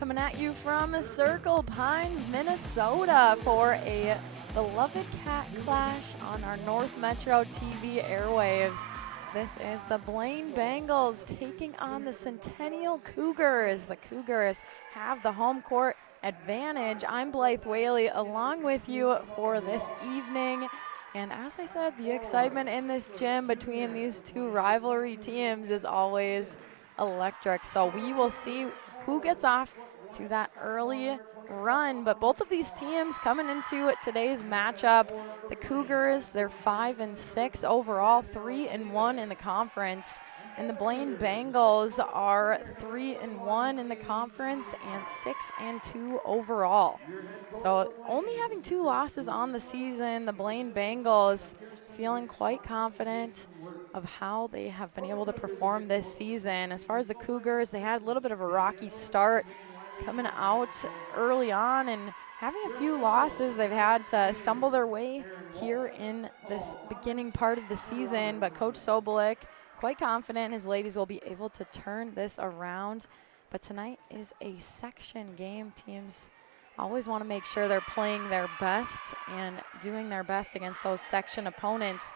Coming at you from Circle Pines, Minnesota for a beloved Cat Clash on our North Metro TV airwaves. This is the Blaine Bengals taking on the Centennial Cougars. The Cougars have the home court advantage. I'm Blythe Whaley along with you for this evening. And as I said, the excitement in this gym between these two rivalry teams is always electric. So we will see who gets off to that early run. But both of these teams coming into today's matchup, the Cougars, they're 5-6 overall, 3-1 in the conference. And the Blaine Bengals are 3-1 in the conference and 6-2 overall. So only having 2 losses on the season, the Blaine Bengals feeling quite confident of how they have been able to perform this season. As far as the Cougars, they had a little bit of a rocky start coming out early on and having a few losses. They've had to stumble their way here in this beginning part of the season, but Coach Sobolik quite confident his ladies will be able to turn this around. But tonight is a section game. Teams always want to make sure they're playing their best and doing their best against those section opponents.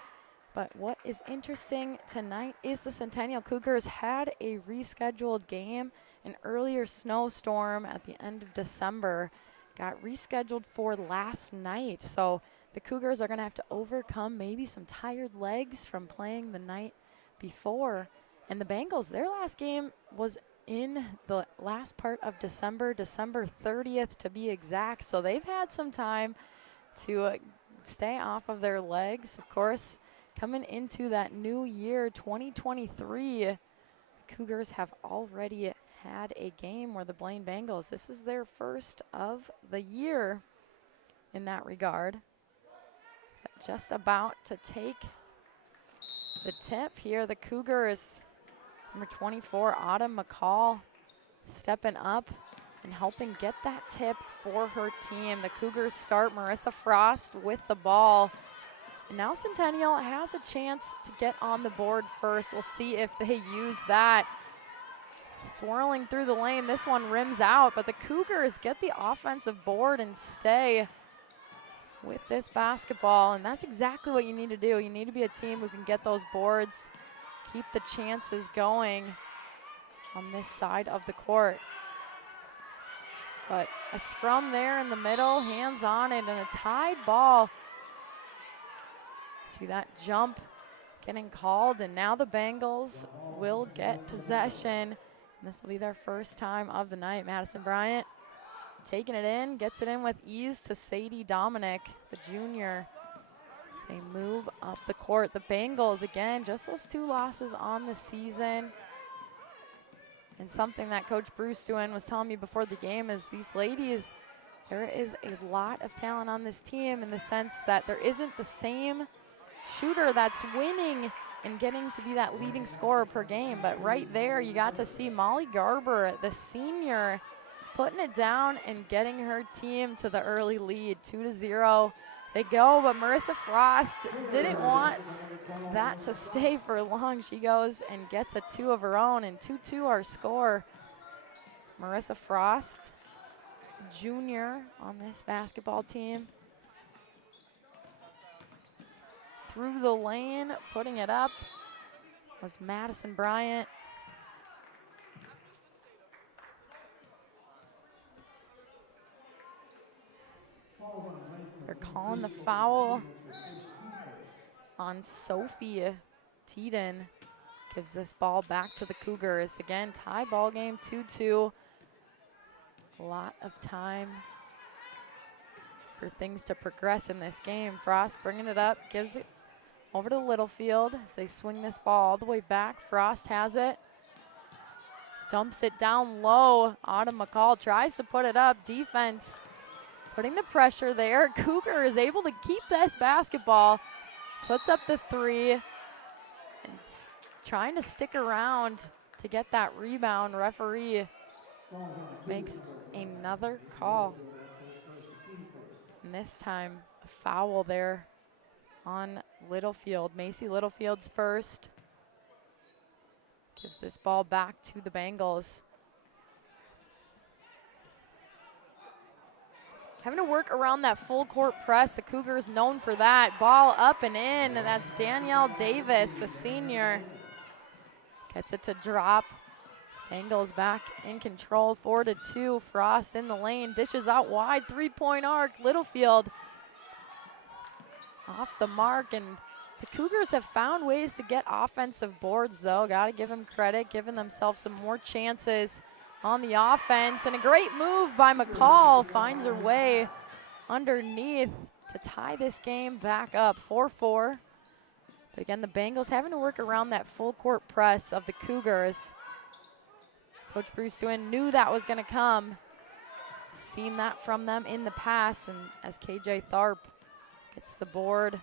But what is interesting tonight is the Centennial Cougars had a rescheduled game. An earlier snowstorm at the end of December got rescheduled for last night. So the Cougars are going to have to overcome maybe some tired legs from playing the night before. And the Bengals, their last game was in the last part of December 30th to be exact. So they've had some time to stay off of their legs. Of course, coming into that new year, 2023, the Cougars have already had a game where the Blaine Bengals, this is their first of the year in that regard. But just about to take the tip here. The Cougars, number 24, Autumn McCall, stepping up and helping get that tip for her team. The Cougars start Marissa Frost with the ball. And now Centennial has a chance to get on the board first. We'll see if they use that. Swirling through the lane, this one rims out, but the Cougars get the offensive board and stay with this basketball, and that's exactly what you need to do. You need to be a team who can get those boards, keep the chances going on this side of the court. But a scrum there in the middle, hands on it, and a tied ball. See that jump getting called, and now the Bengals will get possession. This will be their first time of the night. Madison Bryant taking it in, gets it in with ease to Sadie Dominic, the junior, as they move up the court. The Bengals, again, just those 2 losses on the season. And something that Coach Bruce Dewin was telling me before the game is these ladies, there is a lot of talent on this team in the sense that there isn't the same shooter that's winning and getting to be that leading scorer per game. But right there, you got to see Molly Garber, the senior, putting it down and getting her team to the early lead, 2-0. They go, but Marissa Frost didn't want that to stay for long. She goes and gets a 2 of her own, and 2-2 our score. Marissa Frost, junior on this basketball team. Through the lane, putting it up was Madison Bryant. They're calling the foul on Sophie Teeden. Gives this ball back to the Cougars. Again, tie ball game, 2-2. A lot of time for things to progress in this game. Frost bringing it up, gives it over to Littlefield as they swing this ball all the way back. Frost has it. Dumps it down low. Autumn McCall tries to put it up. Defense putting the pressure there. Cougar is able to keep this basketball. Puts up the 3. And trying to stick around to get that rebound. Referee makes another call. And this time, a foul there on Littlefield. Macy Littlefield's first. Gives this ball back to the Bengals. having to work around that full court press. The Cougars known for that. Ball up and in, and that's Danielle Davis, the senior. Gets it to drop. Bengals back in control, 4-2. Frost in the lane, dishes out wide, three-point arc. Littlefield off the mark, and the Cougars have found ways to get offensive boards, though. Got to give them credit, giving themselves some more chances on the offense. And a great move by McCall, finds her way underneath to tie this game back up, 4-4. But again, the Bengals having to work around that full court press of the Cougars. Coach Bruce Dwyn knew that was going to come. Seen that from them in the past, and as KJ Tharp gets the board,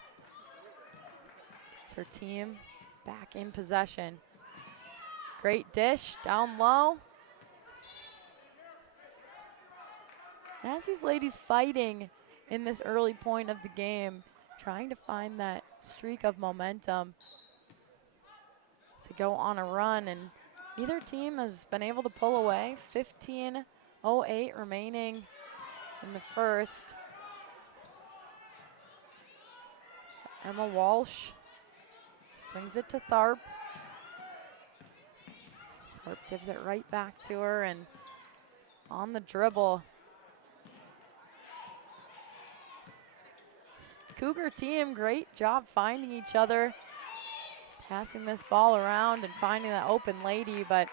gets her team back in possession. Great dish down low. As these ladies fighting in this early point of the game, trying to find that streak of momentum to go on a run, and neither team has been able to pull away. 15:08 remaining in the first. Emma Walsh swings it to Tharp. Tharp gives it right back to her, and on the dribble, Cougar team, great job finding each other, passing this ball around and finding that open lady, but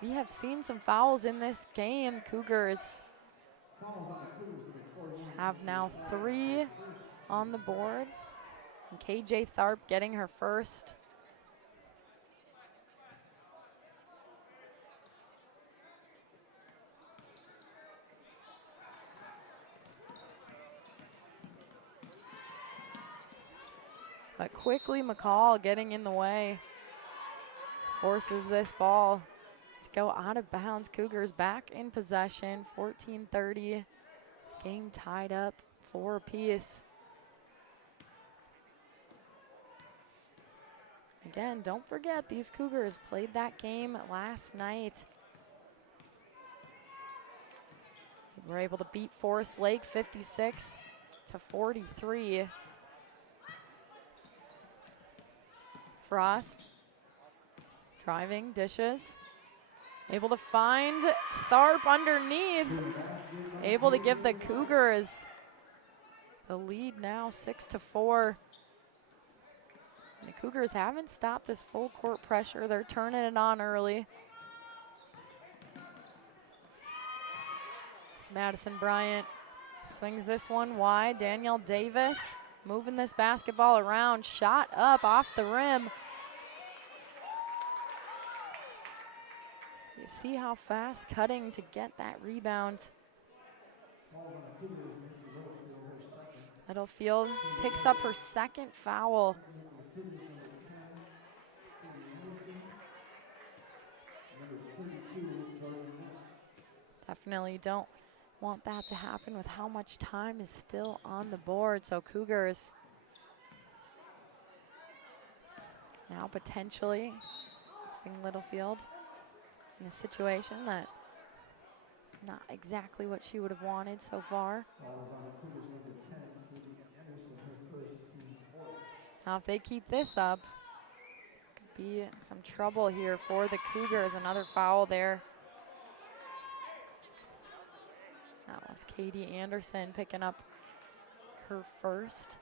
we have seen some fouls in this game. Cougars have now 3 on the board, and KJ Tharp getting her first. But quickly McCall getting in the way, forces this ball to go out of bounds. Cougars back in possession, 14:30. Game tied up 4 apiece. Again, don't forget these Cougars played that game last night. They were able to beat Forest Lake 56-43. Frost driving, dishes, able to find Tharp underneath, able to give the Cougars the lead now, 6-4. And the Cougars haven't stopped this full court pressure. They're turning it on early. It's Madison Bryant swings this one wide. Danielle Davis moving this basketball around, shot up off the rim. You see how fast cutting to get that rebound. Littlefield picks up her second foul. Definitely don't want that to happen with how much time is still on the board. So Cougars now potentially putting Littlefield in a situation that not exactly what she would have wanted so far. Now if they keep this up, could be some trouble here for the Cougars. Another foul there. That was Katie Anderson picking up her first.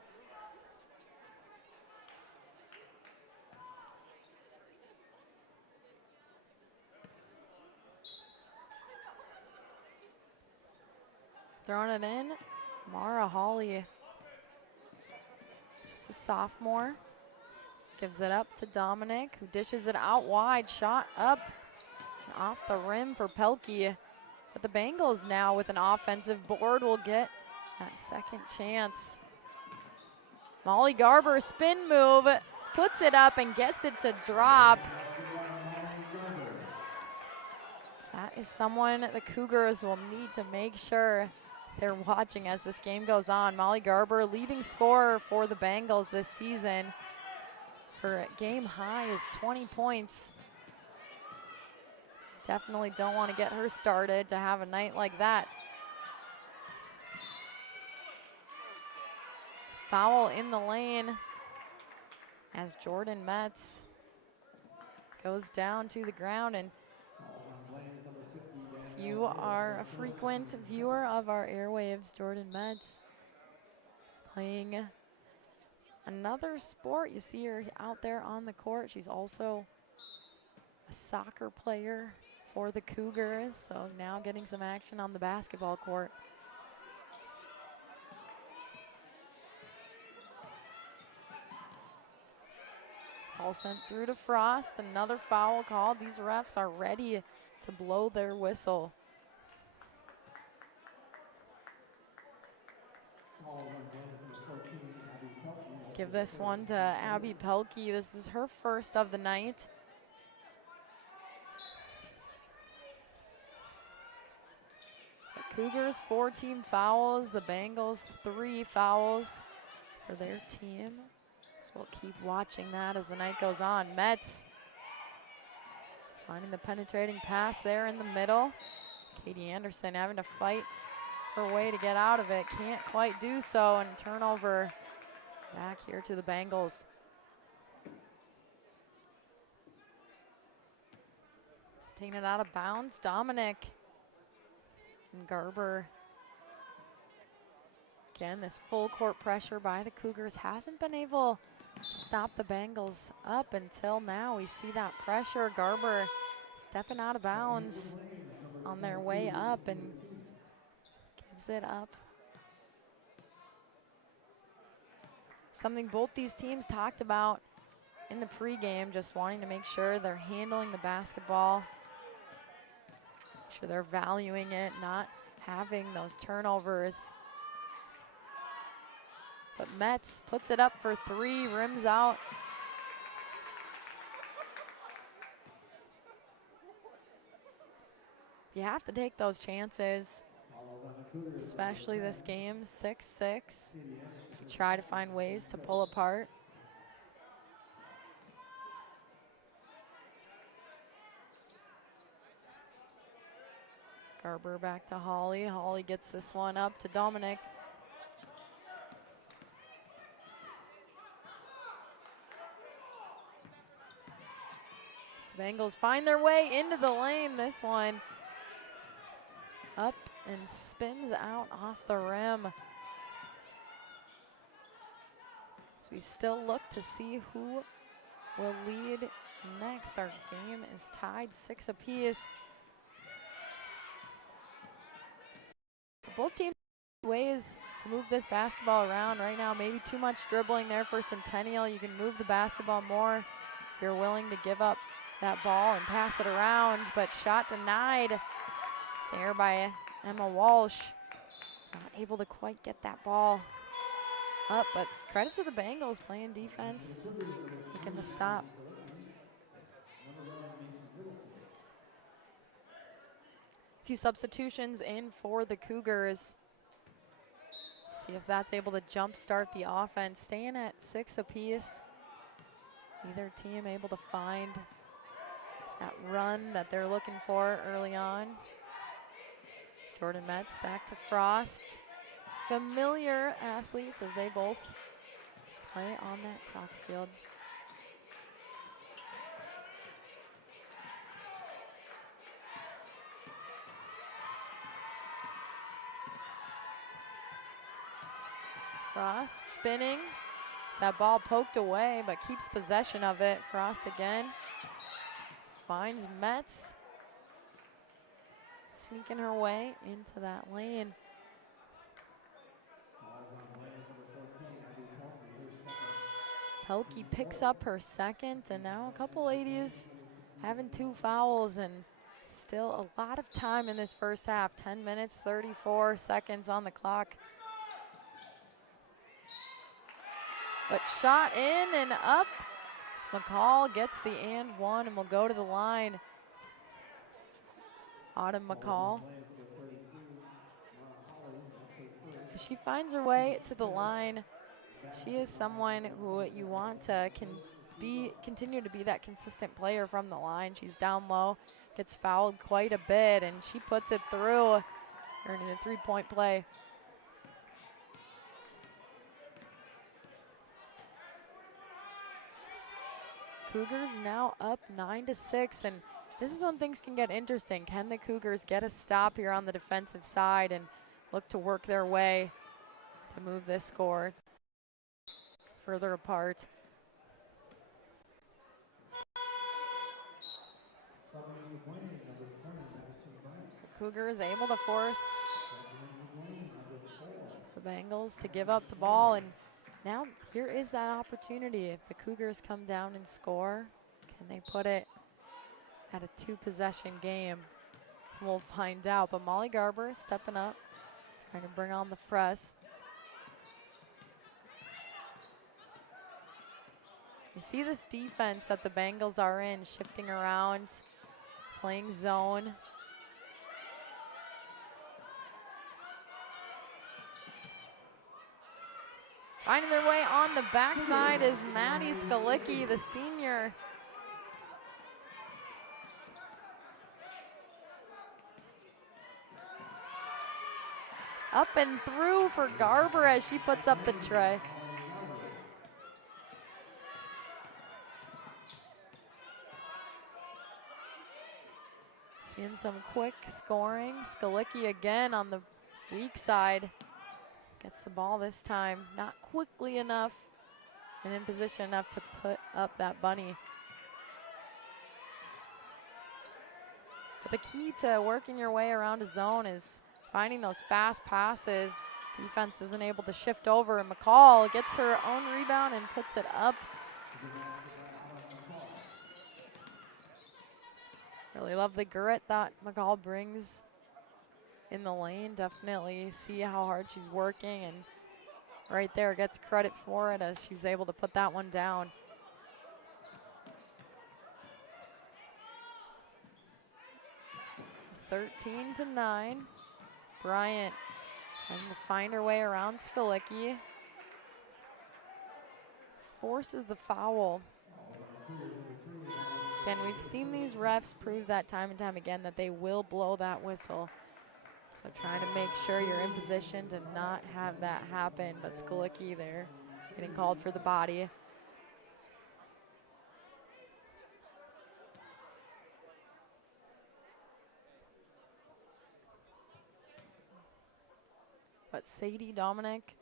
Throwing it in, Mara Hawley, just a sophomore, gives it up to Dominic, who dishes it out wide, shot up and off the rim for Pelkey. But the Bengals now with an offensive board will get that second chance. Molly Garber, spin move, puts it up and gets it to drop. That is someone the Cougars will need to make sure they're watching as this game goes on. Molly Garber, leading scorer for the Bengals this season. Her game high is 20 points. Definitely don't want to get her started to have a night like that. foul in the lane as Jordan Metz goes down to the ground. And if you are a frequent viewer of our airwaves, Jordan Metz playing another sport. You see her out there on the court. She's also a soccer player for the Cougars, so now getting some action on the basketball court. Ball sent through to Frost. Another foul called. These refs are ready to blow their whistle. Give this one to Abby Pelkey. This is her first of the night. The Cougars 14 fouls, the Bengals 3 fouls for their team. So we'll keep watching that as the night goes on. Metz finding the penetrating pass there in the middle. Katie Anderson having to fight her way to get out of it. Can't quite do so, and turnover back here to the Bengals. Taking it out of bounds, Dominic. And Garber. Again, this full court pressure by the Cougars hasn't been able to stop the Bengals up until now. We see that pressure. Garber stepping out of bounds on their way up and gives it up. Something both these teams talked about in the pregame, just wanting to make sure they're handling the basketball, make sure they're valuing it, not having those turnovers. But Metz puts it up for 3, rims out. You have to take those chances, especially this game, 6-6. You try to find ways to pull apart. Garber back to Holly. Holly gets this one up to Dominic. The Bengals find their way into the lane. This one up and spins out off the rim. So we still look to see who will lead next. Our game is tied 6 apiece. Both teams have ways to move this basketball around right now. Maybe too much dribbling there for Centennial. You can move the basketball more if you're willing to give up that ball and pass it around, but shot denied there by Emma Walsh. Not able to quite get that ball up, but credit to the Bengals playing defense, making the stop. A few substitutions in for the Cougars. See if that's able to jumpstart the offense. Staying at 6 apiece. Either team able to find that run that they're looking for early on. Jordan Metz back to Frost. Familiar athletes as they both play on that soccer field. Frost spinning. That ball poked away, but keeps possession of it. Frost again. Finds Metz. Sneaking her way into that lane. Pelkey picks up her second, and now a couple ladies having 2 fouls, and still a lot of time in this first half. 10 minutes, 34 seconds on the clock. But shot in and up. McCall gets the and one and will go to the line. Autumn McCall. She finds her way to the line. She is someone who you want to continue to be that consistent player from the line. She's down low, gets fouled quite a bit, and she puts it through, earning a 3-point play. Cougars now up 9-6, and this is when things can get interesting. Can the Cougars get a stop here on the defensive side and look to work their way to move this score further apart? Cougars able to force the Bengals to give up the ball, and now here is that opportunity. If the Cougars come down and score, can they put it at a 2-possession game? We'll find out, but Molly Garber stepping up, trying to bring on the press. You see this defense that the Bengals are in, shifting around, playing zone. Finding their way on the backside is Maddie Skalicki, the senior. Up and through for Garber as she puts up the tray. Seeing some quick scoring. Skalicki again on the weak side. Gets the ball this time, not quickly enough and in position enough to put up that bunny. But the key to working your way around a zone is finding those fast passes. Defense isn't able to shift over, and McCall gets her own rebound and puts it up. Really love the grit that McCall brings in the lane. Definitely see how hard she's working, and right there gets credit for it as she was able to put that one down. (13 to 9). Bryant trying to find her way around Skalicki. Forces the foul. Again, we've seen these refs prove that time and time again that they will blow that whistle. So trying to make sure you're in position to not have that happen, but Skalicki there getting called for the body. But Sadie Dominic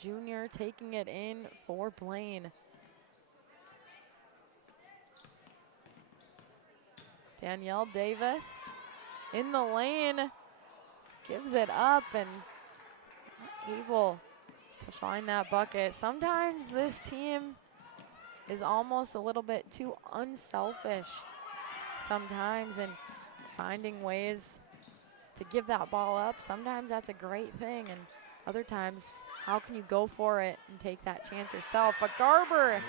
Jr. taking it in for Blaine. Danielle Davis in the lane, gives it up and not able to find that bucket. Sometimes this team is almost a little bit too unselfish sometimes in finding ways to give that ball up. Sometimes that's a great thing, and other times, how can you go for it and take that chance yourself? But Garber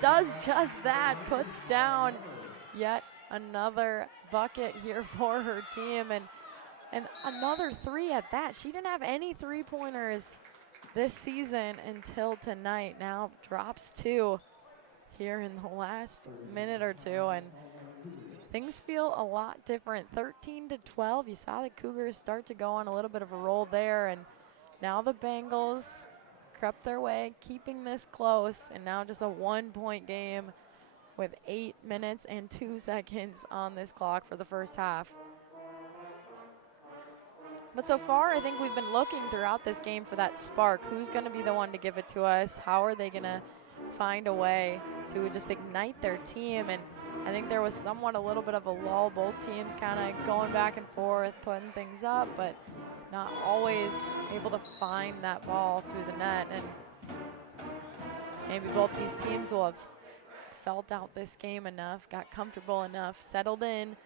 does just that, puts down yet another bucket here for her team, and another three at that. She didn't have any three-pointers this season until tonight. Now drops two here in the last minute or two, and things feel a lot different. 13 to 12. You saw the Cougars start to go on a little bit of a roll there, and now the Bengals crept their way, keeping this close, and now just a 1-point game with 8 minutes and 2 seconds on this clock for the first half. But so far, I think we've been looking throughout this game for that spark. Who's going to be the one to give it to us? How are they going to find a way to just ignite their team? And I think there was somewhat a little bit of a lull. Both teams kind of going back and forth, putting things up, but not always able to find that ball through the net. And maybe both these teams will have felt out this game enough, got comfortable enough, settled in,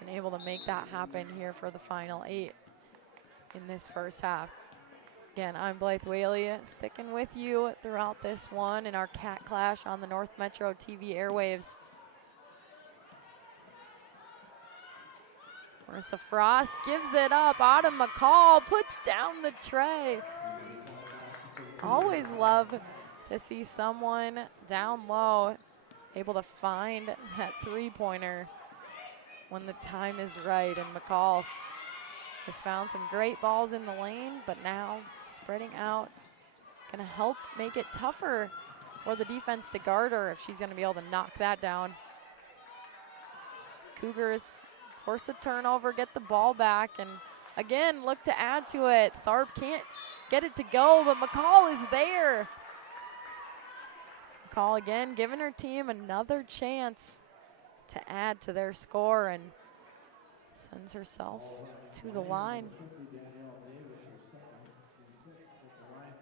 and able to make that happen here for the final 8 in this first half. Again, I'm Blythe Whaley, sticking with you throughout this one in our Cat Clash on the North Metro TV airwaves. Marissa Frost gives it up. Autumn McCall puts down the tray. Always love to see someone down low able to find that three-pointer when the time is right. And McCall has found some great balls in the lane, but now spreading out, gonna help make it tougher for the defense to guard her if she's going to be able to knock that down. Cougars force the turnover, get the ball back, and again, look to add to it. Tharp can't get it to go, but McCall is there. McCall again giving her team another chance to add to their score and sends herself to the line.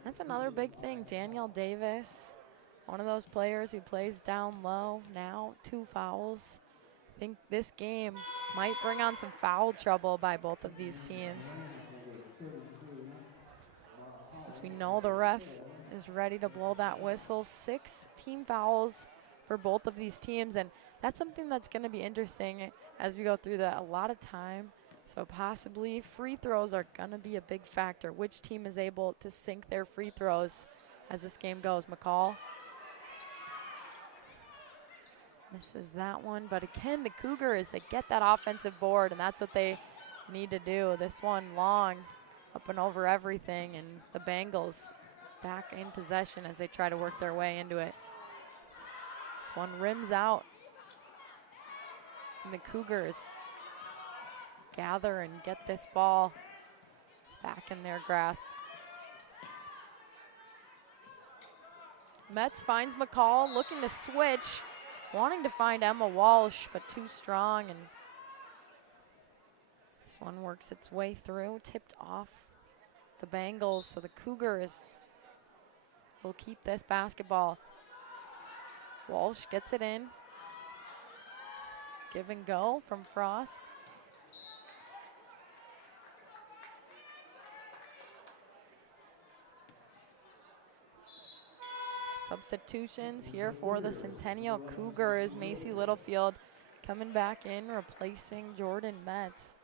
That's another big thing. Danielle Davis, one of those players who plays down low. Now 2 fouls. I think this game might bring on some foul trouble by both of these teams. Since we know the ref is ready to blow that whistle. 6 team fouls for both of these teams, and that's something that's going to be interesting as we go through that. A lot of time, so possibly free throws are going to be a big factor. Which team is able to sink their free throws as this game goes? McCall misses that one, but again, the Cougars, they get that offensive board, and that's what they need to do. This one long, up and over everything, and the Bengals back in possession as they try to work their way into it. This one rims out, and the Cougars gather and get this ball back in their grasp. Metz finds McCall, looking to switch, wanting to find Emma Walsh, but too strong, and this one works its way through, tipped off the Bengals, so the Cougars will keep this basketball. Walsh gets it in. Give and go from Frost. Substitutions here for the Centennial Cougars. Macy Littlefield coming back in, replacing Jordan Metz.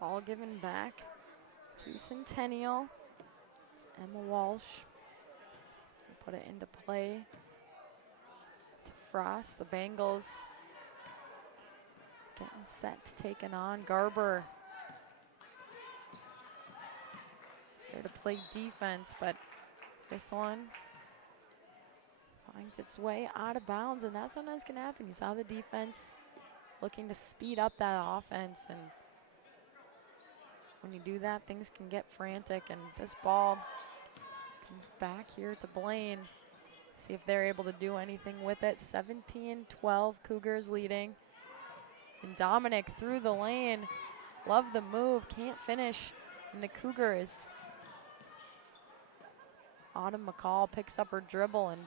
Ball given back to Centennial. It's Emma Walsh. Put it into play to Frost. The Bengals getting set to take it on. Garber there to play defense, but this one finds its way out of bounds, and that sometimes can happen. You saw the defense looking to speed up that offense, and when you do that, things can get frantic, and this ball comes back here to Blaine. See if they're able to do anything with it. 17-12, Cougars leading. And Dominic through the lane. Love the move, can't finish. And the Cougars, Autumn McCall picks up her dribble, and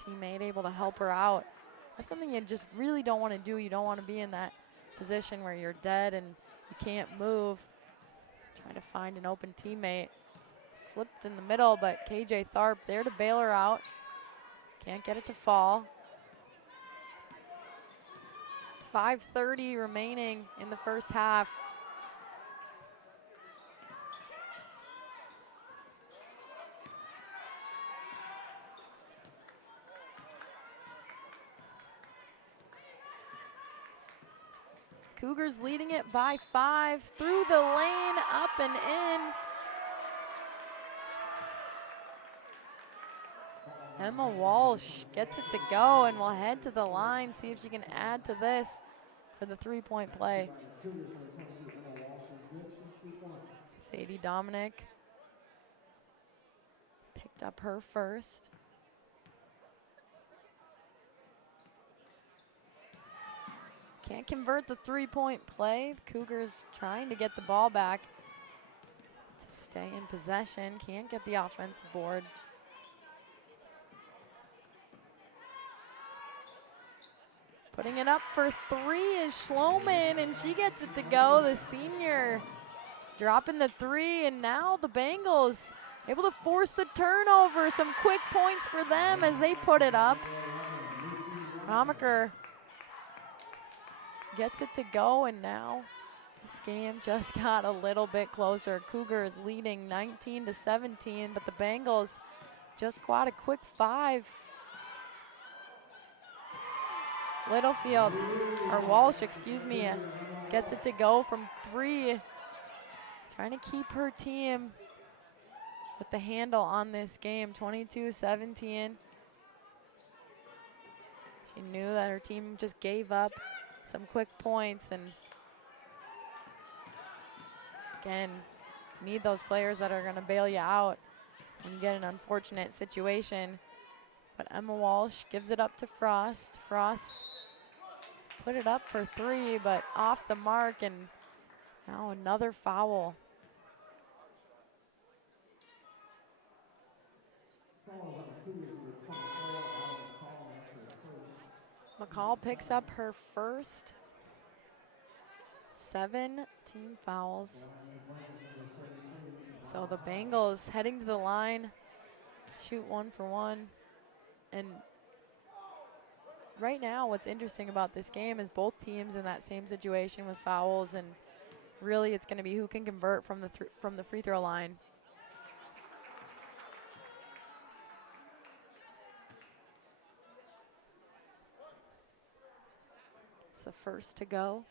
teammate able to help her out. That's something you just really don't want to do. You don't want to be in that position where you're dead and you can't move. Trying to find an open teammate. Slipped in the middle, but KJ Tharp there to bail her out. Can't get it to fall. 5:30 remaining in the first half. Cougars leading it by 5, through the lane, up and in. Emma Walsh gets it to go and will head to the line, see if she can add to this for the three-point play. Sadie Dominic picked up her first. Can't convert the three-point play. The Cougars trying to get the ball back to stay in possession. Can't get the offensive board. Putting it up for 3 is Schloman, and she gets it to go. The senior dropping the 3, and now the Bengals able to force the turnover. Some quick points for them as they put it up. Romaker gets it to go, and now this game just got a little bit closer. Cougars leading 19-17, but the Bengals just got a quick 5. Walsh, excuse me, gets it to go from 3. Trying to keep her team with the handle on this game, 22-17. She knew that her team just gave up some quick points, and again, you need those players that are going to bail you out when you get an unfortunate situation. But Emma Walsh gives it up to Frost. Frost put it up for 3, but off the mark, and now another foul. McCall picks up her first 7 team fouls. So the Bengals heading to the line, shoot 1 for 1. And right now what's interesting about this game is both teams in that same situation with fouls, and really it's going to be who can convert from the free throw line. It's the first to go.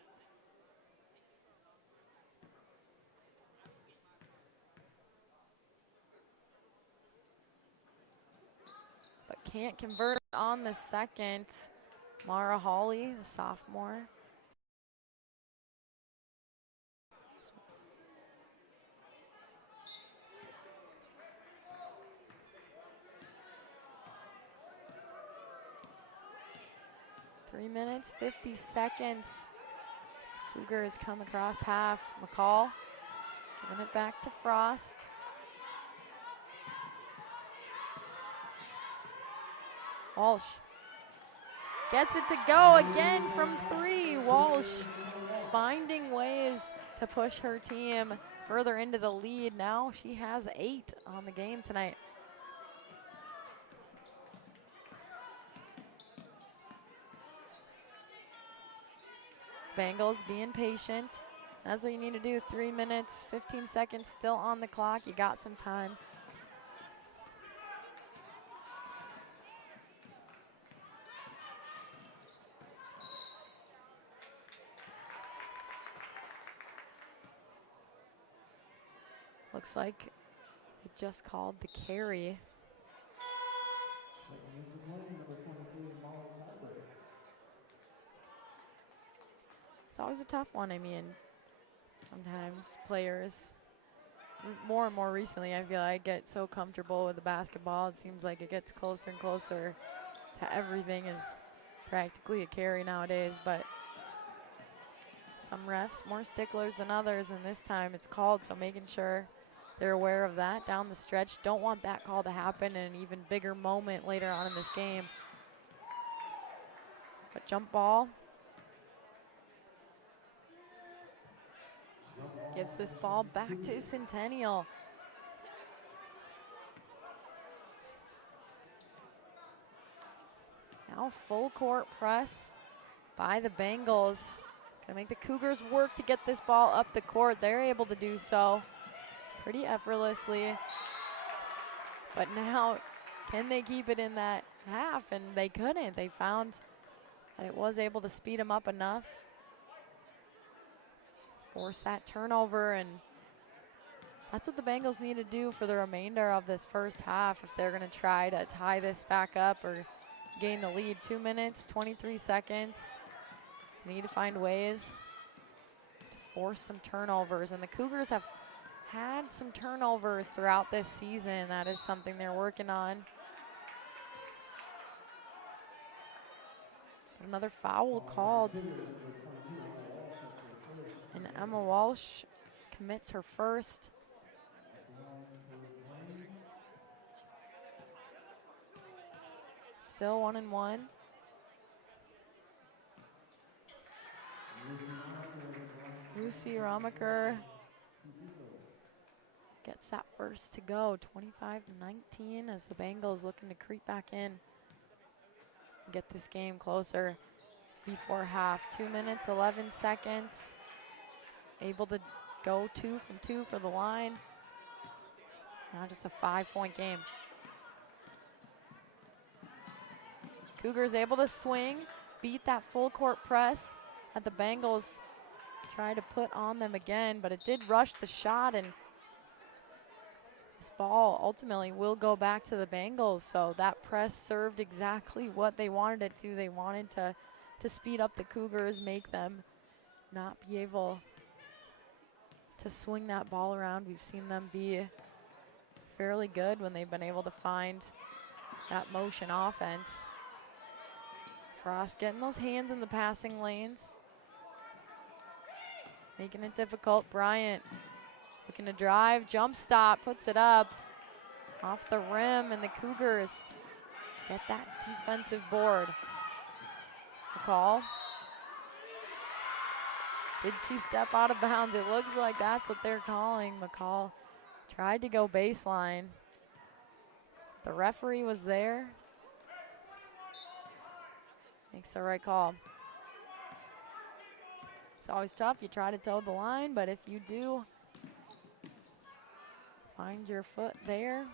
But can't convert on the second. Mara Hawley, the sophomore. Three minutes, 50 seconds. Cougars come across half. McCall giving it back to Frost. Walsh gets it to go again from 3. Walsh finding ways to push her team further into the lead. Now she has 8 on the game tonight. Bengals being patient. That's what you need to do. 3 minutes, 15 seconds still on the clock. You got some time. Looks like it just called the carry. It's always a tough one. I mean, sometimes players, more and more recently, I feel I get so comfortable with the basketball. It seems like it gets closer and closer to everything is practically a carry nowadays, but some refs more sticklers than others, and this time it's called, so making sure they're aware of that down the stretch. Don't want that call to happen in an even bigger moment later on in this game. But jump ball. Gives this ball back to Centennial. Now full court press by the Bengals. Gonna make the Cougars work to get this ball up the court. They're able to do so pretty effortlessly. But now, can they keep it in that half? And they couldn't. They found that it was able to speed them up enough. Force that turnover, and that's what the Bengals need to do for the remainder of this first half if they're gonna try to tie this back up or gain the lead. 2 minutes, 23 seconds. They need to find ways to force some turnovers, and the Cougars have had some turnovers throughout this season. That is something they're working on. But another foul called, and Emma Walsh commits her first. Still 1-1. Lucy Romaker gets that first to go, 25-19, as the Bengals looking to creep back in. get this game closer before half. 2 minutes, 11 seconds. Able to go 2 from 2 for the line. Now just a 5-point game. Cougars able to swing, beat that full court press that the Bengals tried to put on them again, but it did rush the shot, and this ball ultimately will go back to the Bengals. So that press served exactly what they wanted it to. They wanted to speed up the Cougars, make them not be able to swing that ball around. We've seen them be fairly good when they've been able to find that motion offense. Frost getting those hands in the passing lanes, making it difficult. Bryant looking to drive, jump stop, puts it up off the rim, and the Cougars get that defensive board. McCall. Did she step out of bounds? It looks like that's what they're calling. McCall tried to go baseline. The referee was there. Makes the right call. It's always tough. You try to toe the line, but if you do find your foot there,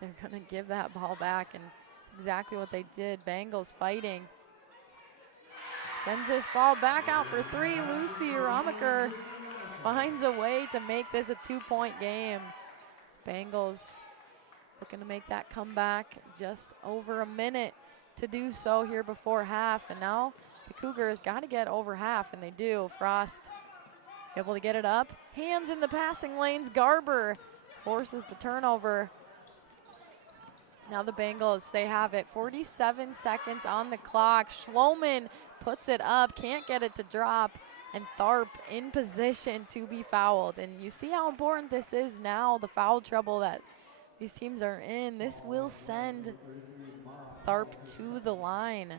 they're going to give that ball back, and it's exactly what they did. Bengals fighting. Sends this ball back out for 3. Lucy Ramaker finds a way to make this a 2-point game. Bengals looking to make that comeback. Just over a minute to do so here before half, and now the Cougars got to get over half, and they do. Frost able to get it up. Hands in the passing lanes. Garber forces the turnover. Now the Bengals, they have it. 47 seconds on the clock. Schloman puts it up, can't get it to drop, and Tharp in position to be fouled. And you see how important this is now, the foul trouble that these teams are in. This will send Tharp to the line.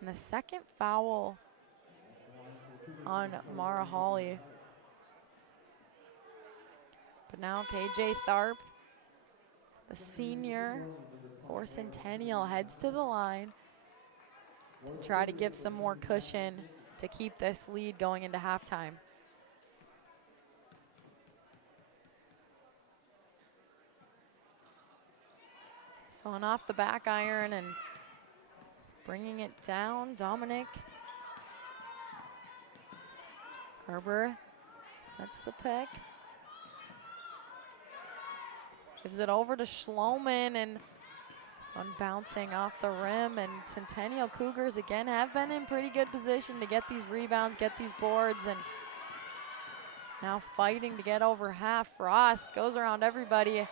And the second foul on Mara Hawley. But now KJ Tharp, the senior for Centennial, heads to the line to try to give some more cushion to keep this lead going into halftime. So on off the back iron and bringing it down, Dominic Garber sets the pick. Gives it over to Schloman, and this one bouncing off the rim, and Centennial Cougars again have been in pretty good position to get these rebounds, get these boards, and now fighting to get over half. Frost goes around everybody,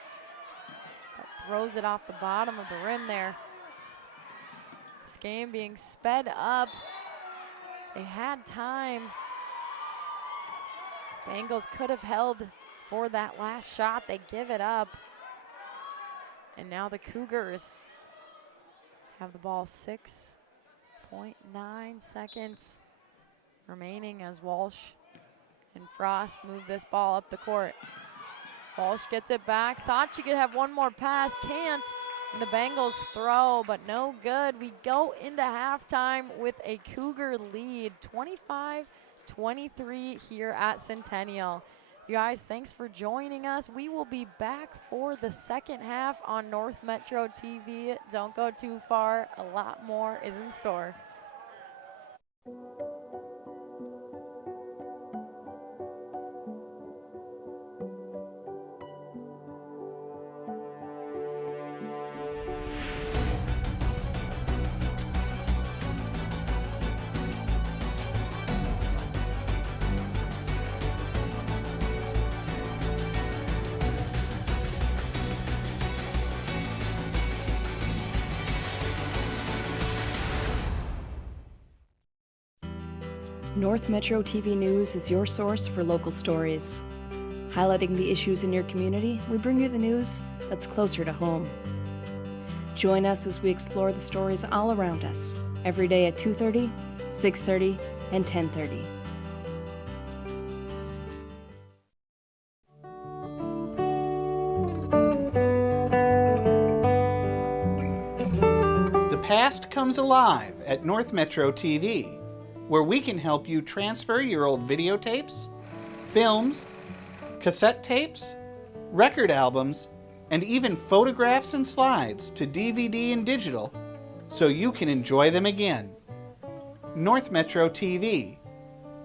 but throws it off the bottom of the rim there. This game being sped up. They had time. Bengals could have held for that last shot. They give it up. And now the Cougars have the ball. 6.9 seconds remaining as Walsh and Frost move this ball up the court. Walsh gets it back. Thought she could have one more pass. Can't. And the Bengals throw, but no good. We go into halftime with a Cougar lead, 25-23 here at Centennial. You guys, thanks for joining us. We will be back for the second half on North Metro TV. Don't go too far. A lot more is in store. North Metro TV News is your source for local stories. Highlighting the issues in your community, we bring you the news that's closer to home. Join us as we explore the stories all around us, every day at 2:30, 6:30, and 10:30. past comes alive at North Metro TV, where we can help you transfer your old videotapes, films, cassette tapes, record albums, and even photographs and slides to DVD and digital so you can enjoy them again. North Metro TV,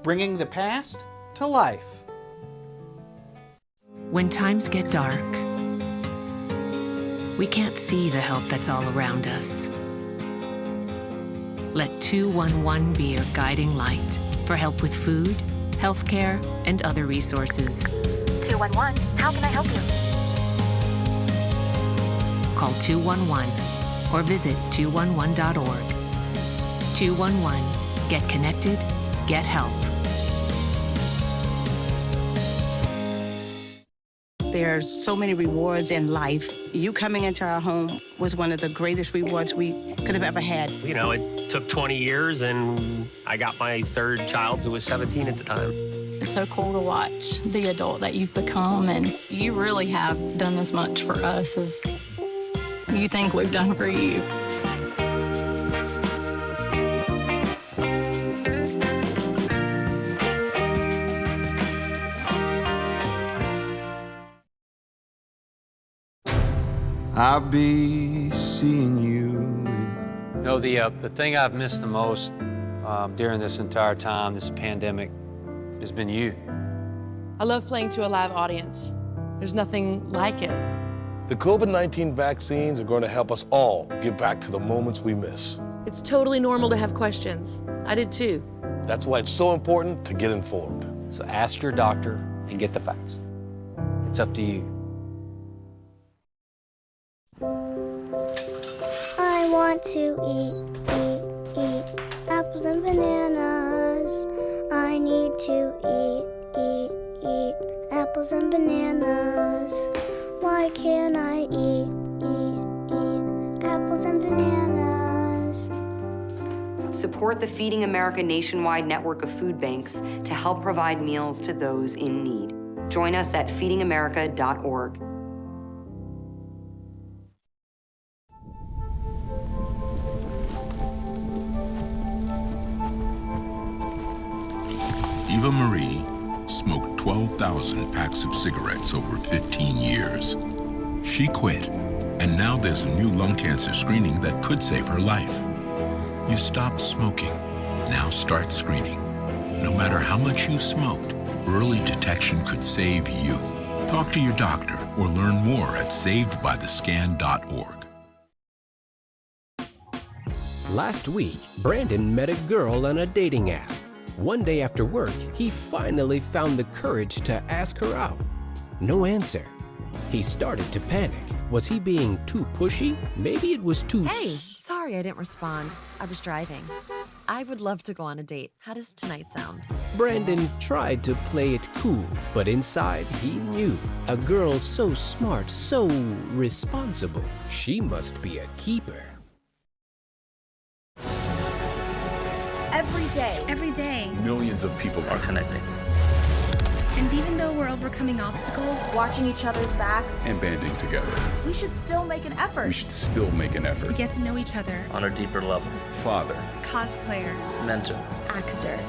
bringing the past to life. When times get dark, we can't see the help that's all around us. Let 211 be your guiding light for help with food, healthcare, and other resources. 211, how can I help you? Call 211 or visit 211.org. 211, get connected, get help. There's so many rewards in life. You coming into our home was one of the greatest rewards we could have ever had. You know, it took 20 years, and I got my third child, who was 17 at the time. It's so cool to watch the adult that you've become, and you really have done as much for us as you think we've done for you. I'll be seeing you. No, the thing I've missed the most during this entire time, this pandemic, has been you. I love playing to a live audience. There's nothing like it. The COVID-19 vaccines are going to help us all get back to the moments we miss. It's totally normal to have questions. I did too. That's why it's so important to get informed. So ask your doctor and get the facts. It's up to you. I want to eat apples and bananas. I need to eat apples and bananas. Why can't I eat apples and bananas? Support the Feeding America nationwide network of food banks to help provide meals to those in need. Join us at feedingamerica.org. Eva Marie smoked 12,000 packs of cigarettes over 15 years. She quit, and now there's a new lung cancer screening that could save her life. You stopped smoking. Now start screening. No matter how much you smoked, early detection could save you. Talk to your doctor or learn more at savedbythescan.org. Last week, Brandon met a girl on a dating app. One day after work, he finally found the courage to ask her out. No answer. He started to panic. Was he being too pushy? Maybe it was too Sorry I didn't respond. I was driving. I would love to go on a date. How does tonight sound? Brandon tried to play it cool, but inside he knew. A girl so smart, so responsible. She must be a keeper. Every day, Millions of people are connecting. and even though we're overcoming obstacles, watching each other's backs, And banding together. we should still make an effort. We should still make an to effort. get to know each other, On a deeper level. Father, cosplayer, Mentor. Actor.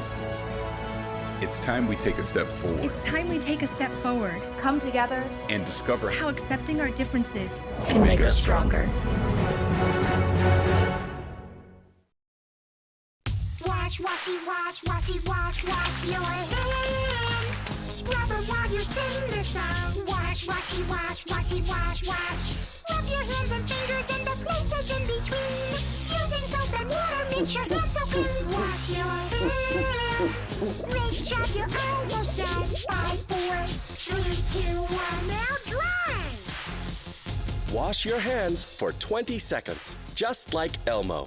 it's time we take a step forward it's time we take a step forward. Come together and discover How accepting our differences can make us stronger. Wash your hands. Scrub it while you sing the song. Wash. Rub your hands and fingers and the places in between. Using soap and water makes your hands so clean. Wash your hands. Great job, you're almost done. 5, 4, 3, 2, 1, now dry. Wash your hands for 20 seconds, just like Elmo.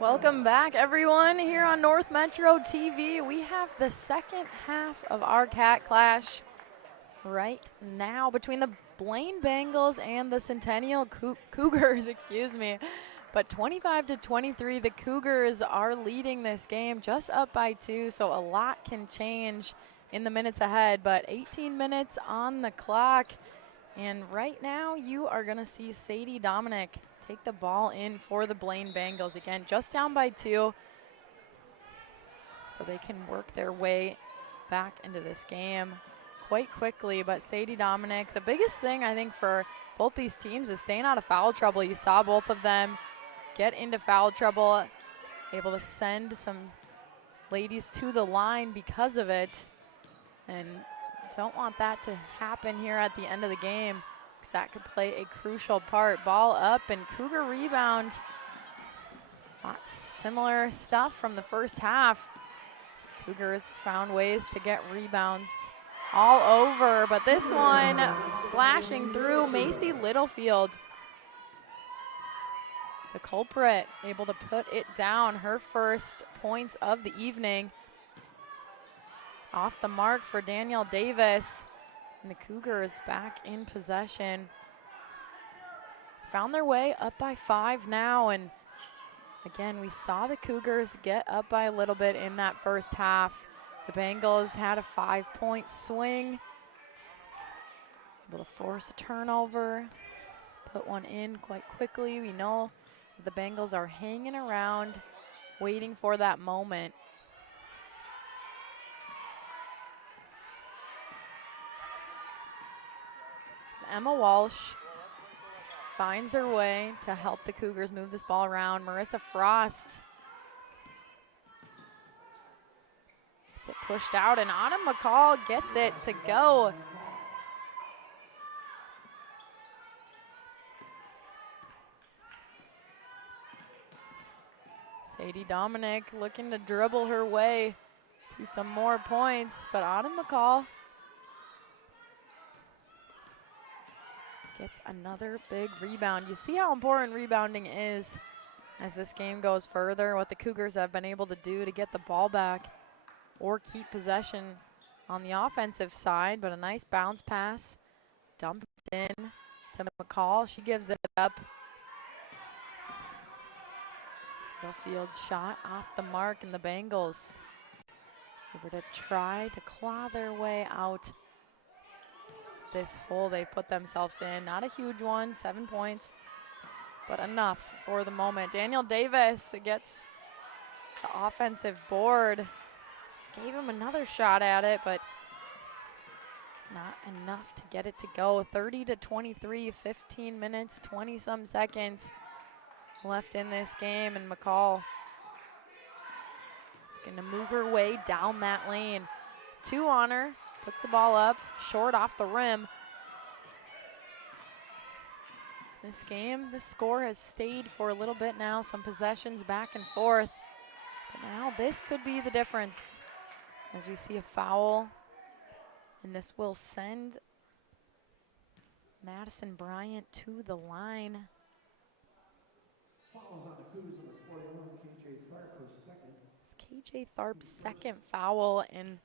Welcome back, everyone, here on North Metro TV. We have the second half of our Cat Clash right now between the Blaine Bengals and the Centennial Cougars, excuse me. But 25-23, the Cougars are leading this game, just up by 2, so a lot can change in the minutes ahead, but 18 minutes on the clock. And right now, you are going to see Sadie Dominic take the ball in for the Blaine Bengals again, just down by 2. So they can work their way back into this game quite quickly. But Sadie Dominic, the biggest thing I think for both these teams is staying out of foul trouble. You saw both of them get into foul trouble, able to send some ladies to the line because of it. And don't want that to happen here at the end of the game, because that could play a crucial part. Ball up and Cougar rebound. Lots similar stuff from the first half. Cougars found ways to get rebounds all over, but this one splashing through Macy Littlefield. The culprit able to put it down, her first points of the evening. Off the mark for Danielle Davis, and the Cougars back in possession. Found their way up by 5 now, and again, we saw the Cougars get up by a little bit in that first half. The Bengals had a 5-point swing, able to force a turnover, put one in quite quickly. We know the Bengals are hanging around, waiting for that moment. Emma Walsh finds her way to help the Cougars move this ball around. Marissa Frost gets it pushed out, and Autumn McCall gets it to go. Sadie Dominic looking to dribble her way to some more points, but Autumn McCall gets another big rebound. You see how important rebounding is as this game goes further, what the Cougars have been able to do to get the ball back or keep possession on the offensive side, but a nice bounce pass dumped in to McCall. She gives it up. Field shot off the mark, and the Bengals able to try to claw their way out this hole they put themselves in. Not a huge one, 7 points, but enough for the moment. Danielle Davis gets the offensive board. Gave him another shot at it, but not enough to get it to go. 30-23, 15 minutes, 20-some seconds left in this game, and McCall looking to move her way down that lane. 2 on her, puts the ball up, short off the rim. This game, this score has stayed for a little bit now, some possessions back and forth. But now this could be the difference as we see a foul, and this will send Madison Bryant to the line. Fouls on the Cougars, number 41, KJ Tharp, her second. It's KJ Tharp's second foul, and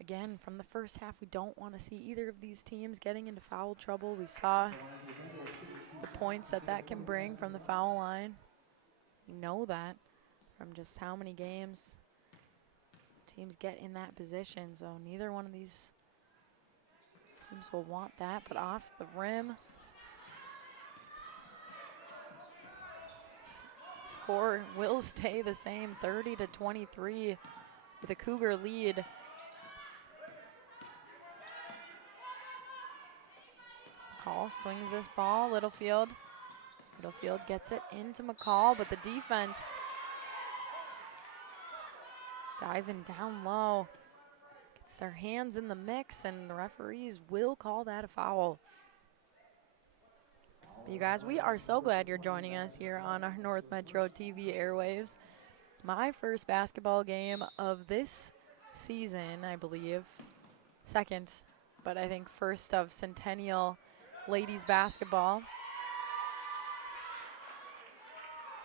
again, from the first half, we don't want to see either of these teams getting into foul trouble. We saw the points that can bring from the foul line. You know that from just how many games teams get in that position, so neither one of these teams will want that, but off the rim. Score will stay the same, 30-23 with a Cougar lead. McCall swings this ball, Littlefield gets it into McCall, but the defense diving down low, gets their hands in the mix, and the referees will call that a foul. You guys, we are so glad you're joining us here on our North Metro TV airwaves. My first basketball game of this season, I believe. Second, but I think first of Centennial ladies basketball.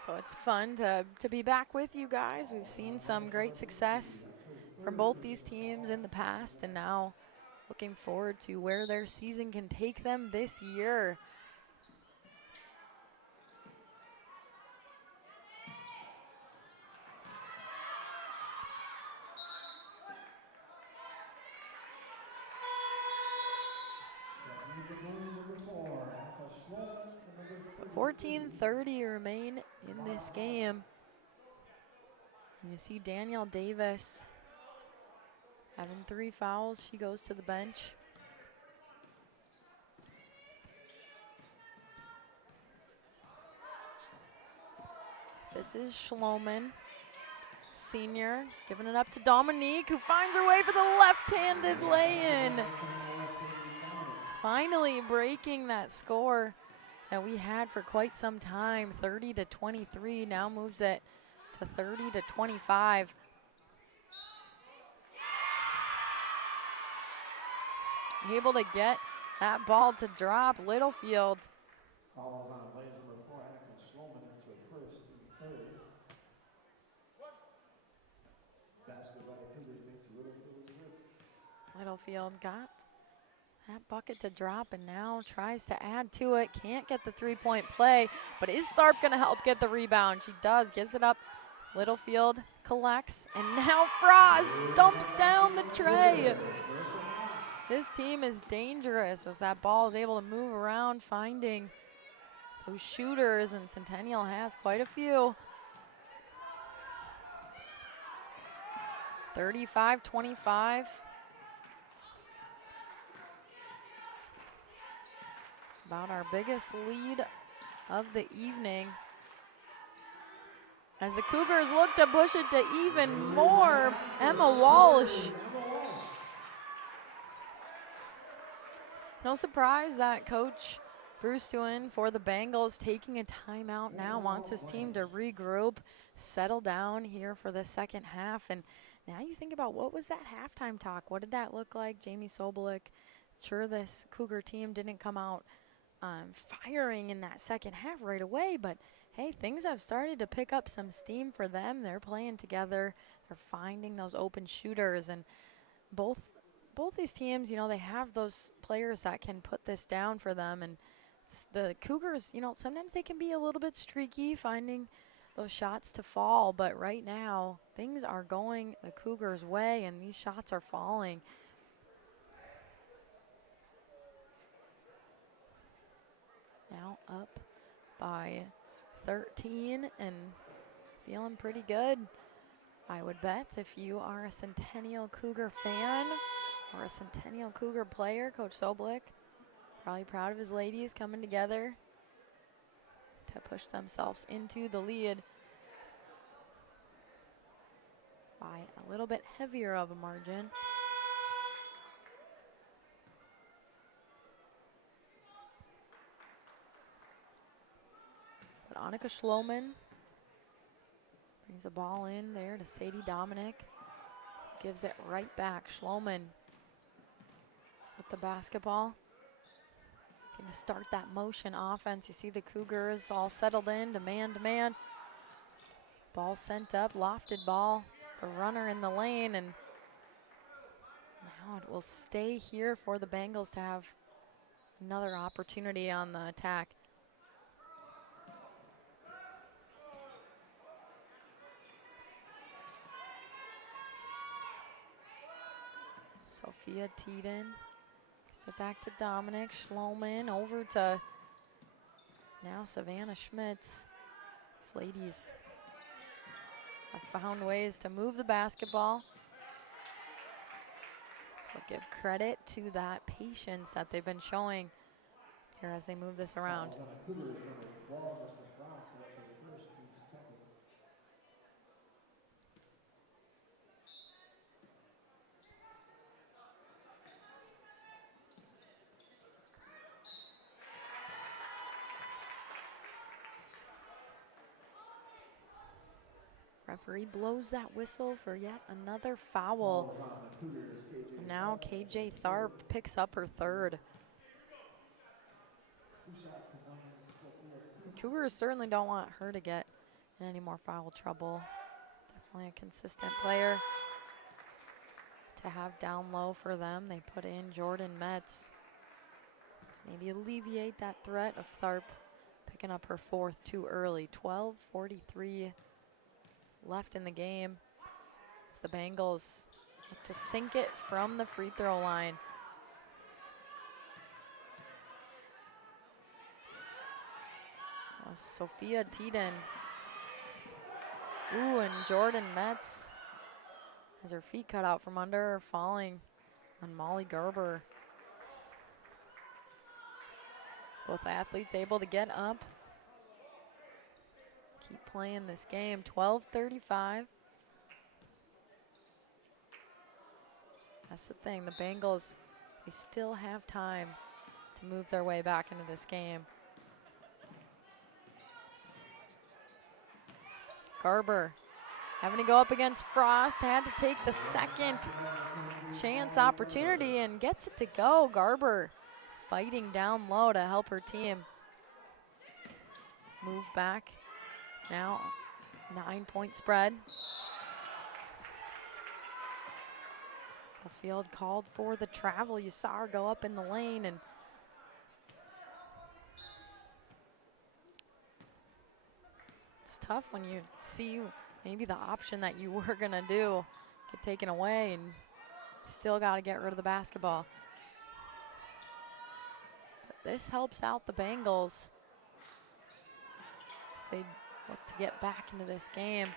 So it's fun to be back with you guys. We've seen some great success from both these teams in the past, and now looking forward to where their season can take them this year. But 14:30 remain in this game. And you see Danielle Davis having 3 fouls. She goes to the bench. This is Schloman, senior, giving it up to Dominique, who finds her way for the left-handed lay-in. Finally breaking that score that we had for quite some time. 30-23, now moves it to 30-25. Able to get that ball to drop. Littlefield. Fouls on Blaine's number 4, Annika Schloman. That's her first and third. Basket by the Cougars makes Littlefield good. Littlefield got that bucket to drop and now tries to add to it. Can't get the three-point play, but is Tharp going to help get the rebound? She does, gives it up. Littlefield collects, and now Frost dumps down the tray. This team is dangerous as that ball is able to move around, finding those shooters, and Centennial has quite a few. 35-25. It's about our biggest lead of the evening. As the Cougars look to push it to even more, Emma Walsh. No surprise that Coach Bruce Stewin for the Bengals taking a timeout now, wants his team to regroup, settle down here for the second half. And now you think about, what was that halftime talk? What did that look like? Jamie Sobolik, sure this Cougar team didn't come out firing in that second half right away, but hey, things have started to pick up some steam for them. They're playing together. They're finding those open shooters, and both these teams, you know, they have those players that can put this down for them. And the Cougars, you know, sometimes they can be a little bit streaky finding those shots to fall, but right now things are going the Cougars' way and these shots are falling. Now up by 13 and feeling pretty good, I would bet, if you are a Centennial Cougar fan or a Centennial Cougar player. Coach Sobolik probably proud of his ladies coming together to push themselves into the lead by a little bit heavier of a margin. But Annika Schloman brings the ball in there to Sadie Dominic. Gives it right back. Schloman with the basketball. Going to start that motion offense. You see the Cougars all settled in to man. Ball sent up, lofted ball. The runner in the lane, and now it will stay here for the Bengals to have another opportunity on the attack. Sophia Teeden gives it back to Dominic. Schloman over to now Savannah Schmitz. These ladies have found ways to move the basketball. So give credit to that patience that they've been showing here as they move this around. Referee blows that whistle for yet another foul. And now KJ Tharp picks up her third. Cougars certainly don't want her to get in any more foul trouble. Definitely a consistent player to have down low for them. They put in Jordan Metz to maybe alleviate that threat of Tharp picking up her fourth too early. 12:43 left in the game as the Bengals look to sink it from the free throw line. Well, Sophia Teden. Ooh, and Jordan Metz has her feet cut out from under her, falling on Molly Gerber. Both athletes able to get up. Keep playing this game. 12:35. That's the thing. The Bengals, they still have time to move their way back into this game. Garber having to go up against Frost, had to take the second chance opportunity and gets it to go. Garber fighting down low to help her team move back. Now 9-point spread. The field called for the travel. You saw her go up in the lane, and it's tough when you see maybe the option that you were gonna do get taken away and still gotta get rid of the basketball. But this helps out the Bengals as they look to get back into this game.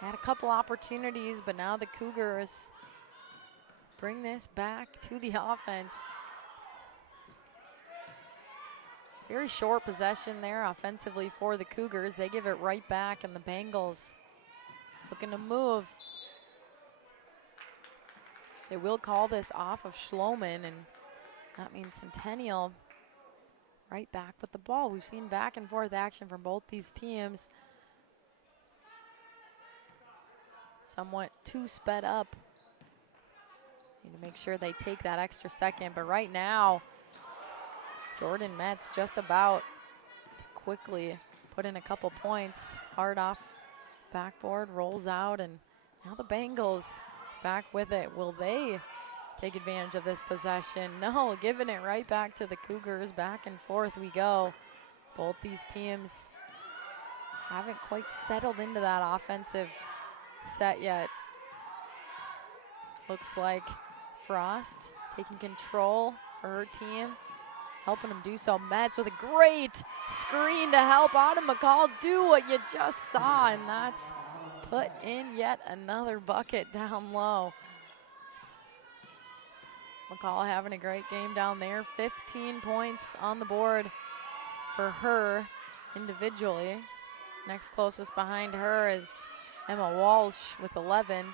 Had a couple opportunities, but now the Cougars bring this back to the offense. Very short possession there offensively for the Cougars. They give it right back, and the Bengals looking to move. They will call this off of Schloman, and that means Centennial right back with the ball. We've seen back and forth action from both these teams. Somewhat too sped up. Need to make sure they take that extra second, but right now, Jordan Metz just about to quickly put in a couple points. Hard off backboard, rolls out, and now the Bengals back with it. Will they take advantage of this possession? No, giving it right back to the Cougars. Back and forth we go. Both these teams haven't quite settled into that offensive set yet. Looks like Frost taking control for her team, helping them do so. Metz with a great screen to help Autumn McCall do what you just saw, and that's put in yet another bucket down low. McCall having a great game down there. 15 points on the board for her individually. Next closest behind her is Emma Walsh with 11.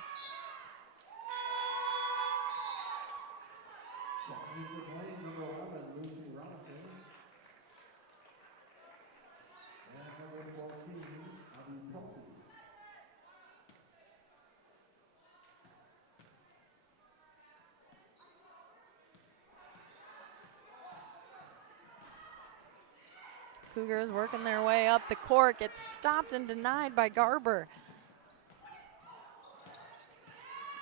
Blaine, number 11, Lucy Roniker. And number 14, Abby Pelkey. Cougars working their way up the court. Gets stopped and denied by Garber.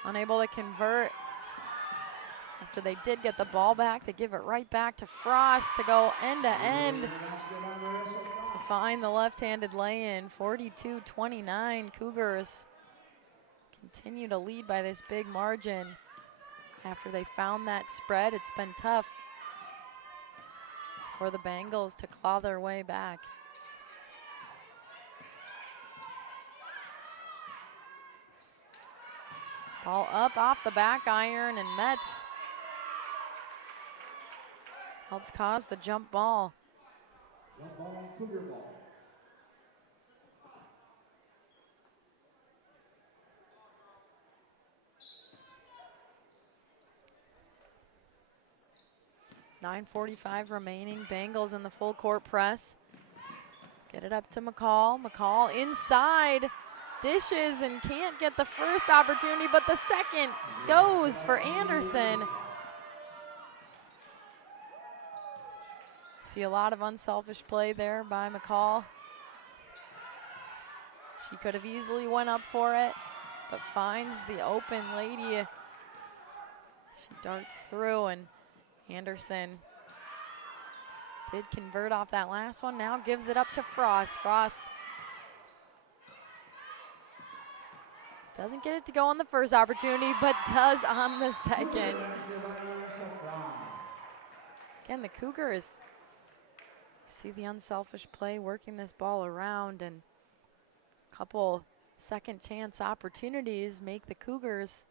Unable to convert. After they did get the ball back, they give it right back to Frost to go end to end to find the left-handed lay-in. 42-29. Cougars continue to lead by this big margin. After they found that spread, it's been tough for the Bengals to claw their way back. Ball up off the back iron, and Metz helps cause the jump ball. Jump ball, Cougar ball. .9:45 remaining. Bengals in the full court press. Get it up to McCall. McCall inside. Dishes and can't get the first opportunity, but the second goes for Anderson. See a lot of unselfish play there by McCall. She could have easily went up for it, but finds the open lady. She darts through, and Anderson did convert off that last one. Now gives it up to Frost. Frost doesn't get it to go on the first opportunity, but does on the second. Again, the Cougars see the unselfish play, working this ball around, and a couple second chance opportunities make the Cougars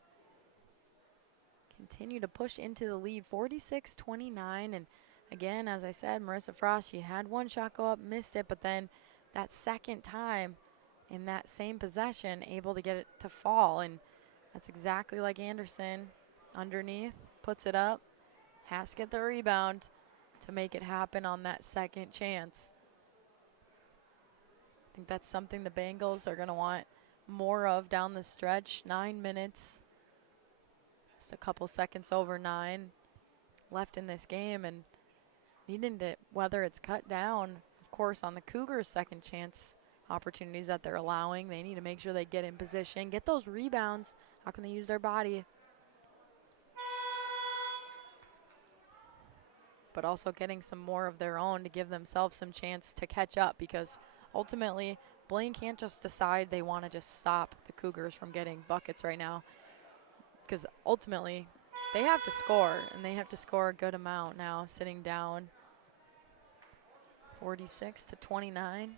continue to push into the lead, 46-29. And again, as I said, Marissa Frost, she had one shot go up, missed it, but then that second time in that same possession, able to get it to fall. And that's exactly like Anderson. Underneath, puts it up, has to get the rebound to make it happen on that second chance. I think that's something the Bengals are going to want more of down the stretch. 9 minutes, just a couple seconds over 9 left in this game, and needing to, whether it's cut down, of course, on the Cougars' second chance opportunities that they're allowing. They need to make sure they get in position, get those rebounds. How can they use their body? But also getting some more of their own to give themselves some chance to catch up, because ultimately Blaine can't just decide they want to just stop the Cougars from getting buckets right now, because ultimately they have to score, and they have to score a good amount now, sitting down 46-29.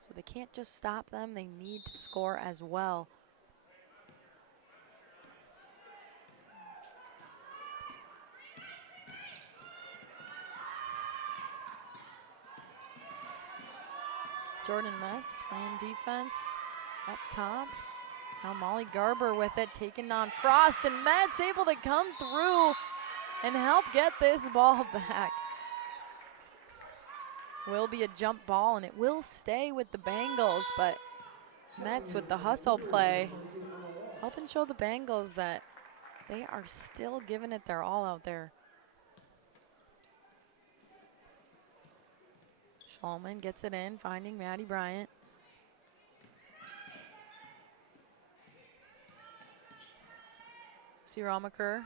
So they can't just stop them, they need to score as well. Jordan Metz playing defense up top. Now Molly Garber with it, taking on Frost, and Metz able to come through and help get this ball back. Will be a jump ball, and it will stay with the Bengals, but Metz with the hustle play, helping show the Bengals that they are still giving it their all out there. Schulman gets it in, finding Maddie Bryant. Ramaker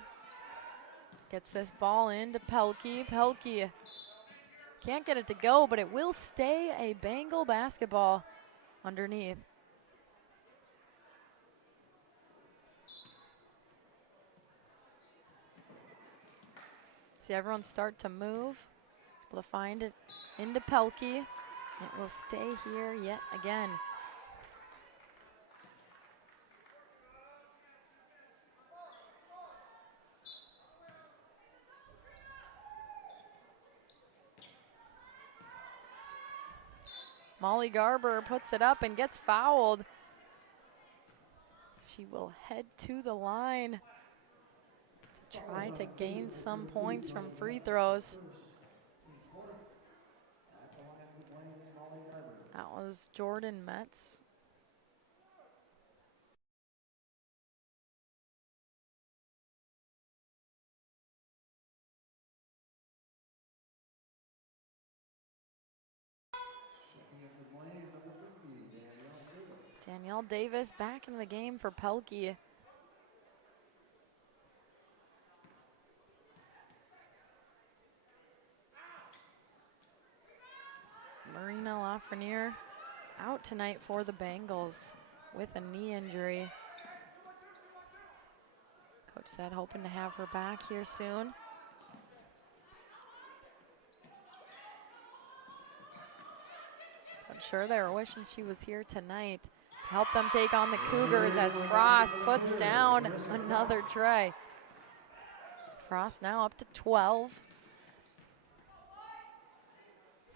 gets this ball into Pelkey. Pelkey can't get it to go, but it will stay a Bengal basketball underneath. See everyone start to move. Able to find it into Pelkey. It will stay here yet again. Molly Garber puts it up and gets fouled. She will head to the line to try to gain some points from free throws. That was Jordan Metz. Danielle Davis back into the game for Pelkey. Marina Lafreniere out tonight for the Bengals with a knee injury. Coach said hoping to have her back here soon. I'm sure they were wishing she was here tonight to help them take on the Cougars as Frost puts down another tray. Frost now up to 12.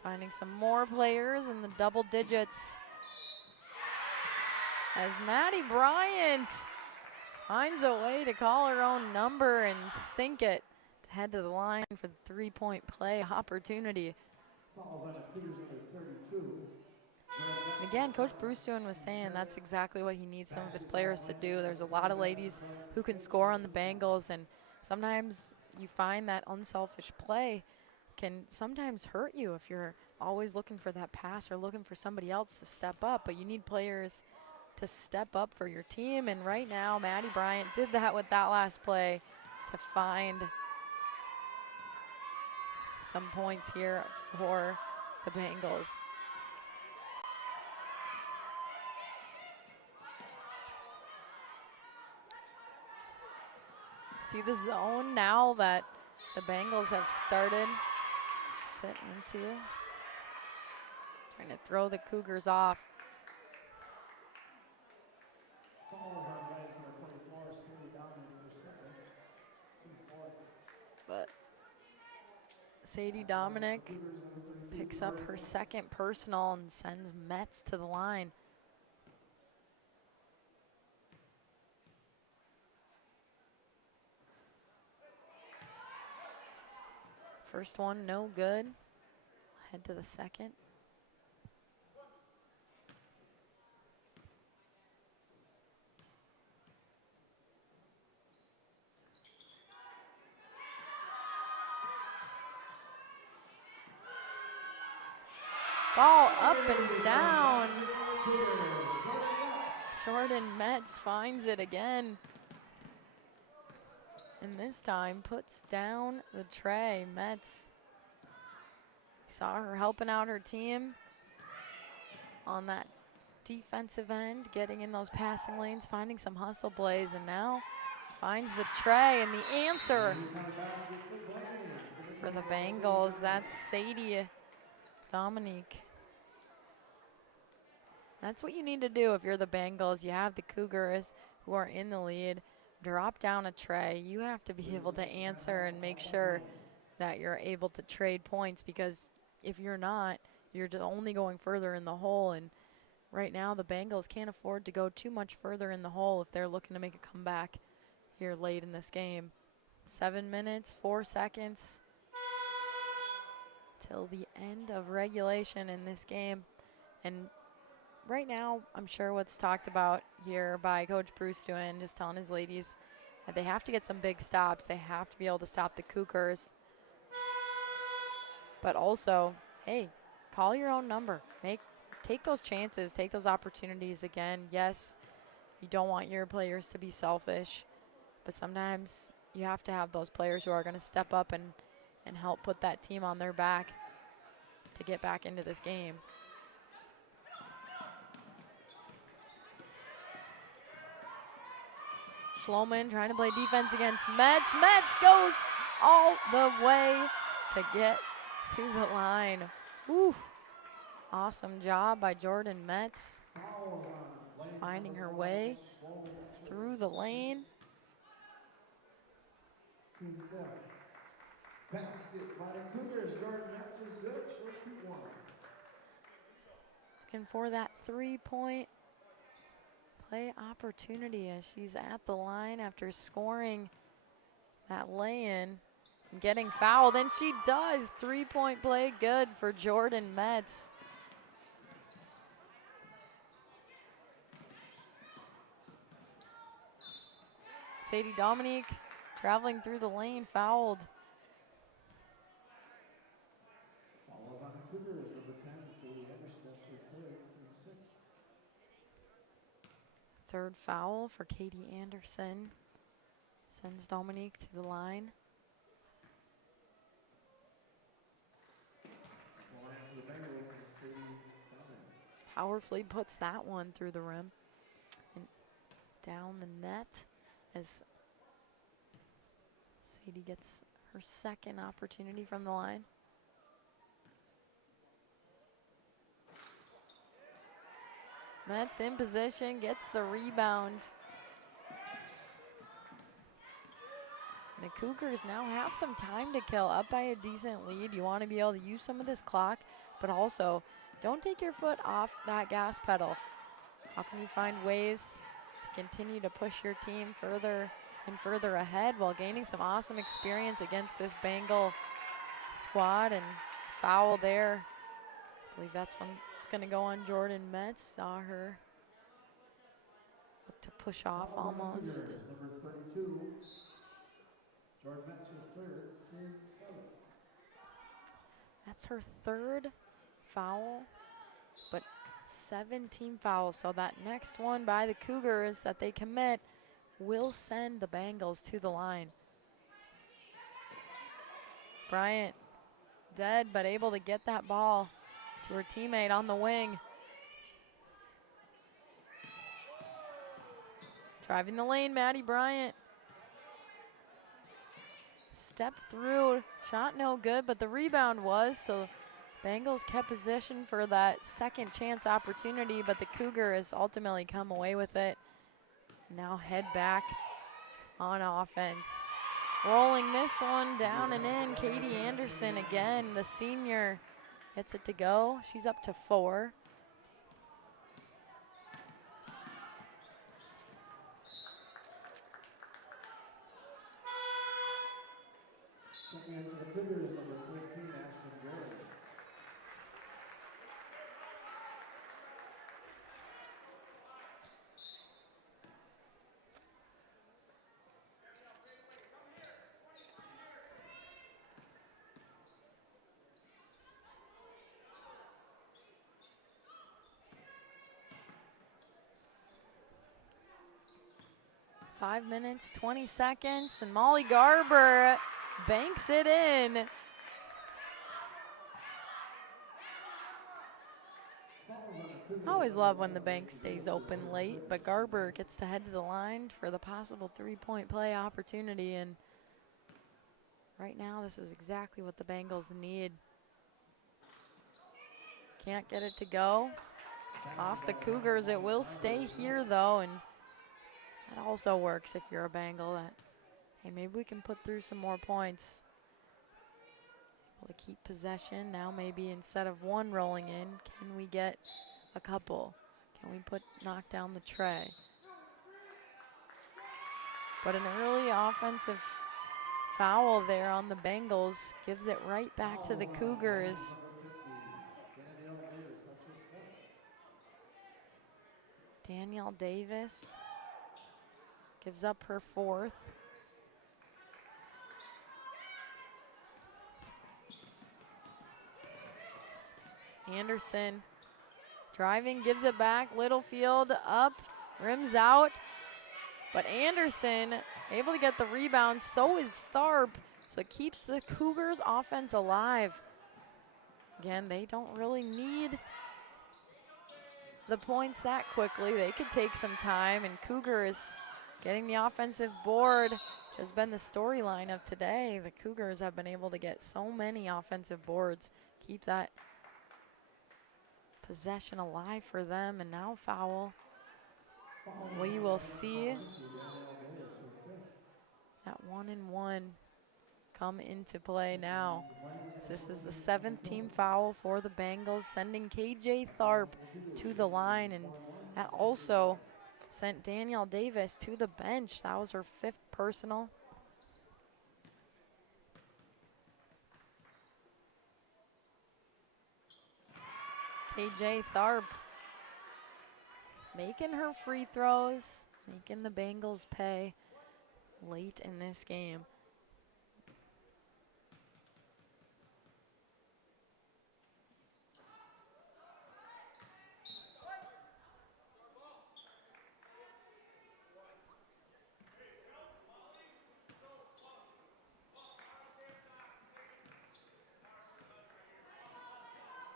Finding some more players in the double digits as Maddie Bryant finds a way to call her own number and sink it to head to the line for the three-point play opportunity. And again, Coach Brewstone was saying that's exactly what he needs some of his players to do. There's a lot of ladies who can score on the Bengals, and sometimes you find that unselfish play can sometimes hurt you if you're always looking for that pass or looking for somebody else to step up, but you need players to step up for your team. And right now, Maddie Bryant did that with that last play to find some points here for the Bengals. See the zone now that the Bengals have started sit into. Trying to throw the Cougars off. But Sadie Dominic picks up her second personal and sends Metz to the line. First one, no good. Head to the second. Ball up and down. Jordan Metz finds it again. And this time puts down the tray. Metz, saw her helping out her team on that defensive end, getting in those passing lanes, finding some hustle plays, and now finds the tray. And the answer for the Bengals, that's Sadie Dominique. That's what you need to do if you're the Bengals. You have the Cougars who are in the lead. Drop down a tray. You have to be able to answer and make sure that you're able to trade points, because if you're not, you're just only going further in the hole. And right now the Bengals can't afford to go too much further in the hole if they're looking to make a comeback here late in this game. 7 minutes, 4 seconds till the end of regulation in this game. And right now, I'm sure what's talked about here by Coach Brewstuen, just telling his ladies that they have to get some big stops. They have to be able to stop the Cougars. But also, hey, call your own number. Take those chances, take those opportunities again. Yes, you don't want your players to be selfish, but sometimes you have to have those players who are going to step up and help put that team on their back to get back into this game. Schloman trying to play defense against Metz. Metz goes all the way to get to the line. Woo. Awesome job by Jordan Metz, finding her way through the lane. Basket by the Cougars. Jordan Metz is good. She'll shoot one. Looking for that three-point play opportunity as she's at the line after scoring that lay-in and getting fouled. And she does. Three-point play good for Jordan Metz. Sadie Dominique traveling through the lane, fouled. Follows on the Cougars, number 10, Katie Anderson, that's her third, and sixth. Third foul for Katie Anderson. Sends Dominique to the line. Powerfully puts that one through the rim and down the net as Sadie gets her second opportunity from the line. Metz in position, gets the rebound. The Cougars now have some time to kill, up by a decent lead. You want to be able to use some of this clock, but also don't take your foot off that gas pedal. How can you find ways to continue to push your team further and further ahead while gaining some awesome experience against this Bengal squad? And foul there. I believe that's one it's going to go on Jordan Metz. Saw her look to push off almost. Number 32, Jordan Metz, her third, 7. That's her third foul, but 17 fouls. So that next one by the Cougars that they commit will send the Bengals to the line. Bryant dead, but able to get that ball to her teammate on the wing. Driving the lane, Maddie Bryant. Step through, shot no good, but the rebound was, so Bengals kept possession for that second chance opportunity, but the Cougars ultimately come away with it. Now head back on offense. Rolling this one down and in, Katie Anderson again, the senior gets it to go. She's up to 4. And the Cougars, number 13, Aspen Gray. Five minutes, 20 seconds, and Molly Garber banks it in. I always love when the bank stays open late, but Garber gets to head to the line for the possible 3-point play opportunity, and right now this is exactly what the Bengals need. Can't get it to go. Off the Cougars, it will stay here though, and that also works if you're a Bengal, that, hey, maybe we can put through some more points. Able to keep possession. Now maybe instead of one rolling in, can we get a couple? Can we knock down the tray? But an early offensive foul there on the Bengals gives it right back to the Cougars. Danielle Davis gives up her 4th. Anderson driving, gives it back. Littlefield up, rims out. But Anderson able to get the rebound, so is Tharp. So it keeps the Cougars offense alive. Again, they don't really need the points that quickly. They could take some time, and Cougars getting the offensive board, which has been the storyline of today. The Cougars have been able to get so many offensive boards, keep that possession alive for them, and now foul. We will see that 1-and-1 come into play now. This is the 7th team foul for the Bengals, sending KJ Tharp to the line, and that also sent Danielle Davis to the bench. That was her 5th personal. KJ Tharp making her free throws, making the Bengals pay late in this game.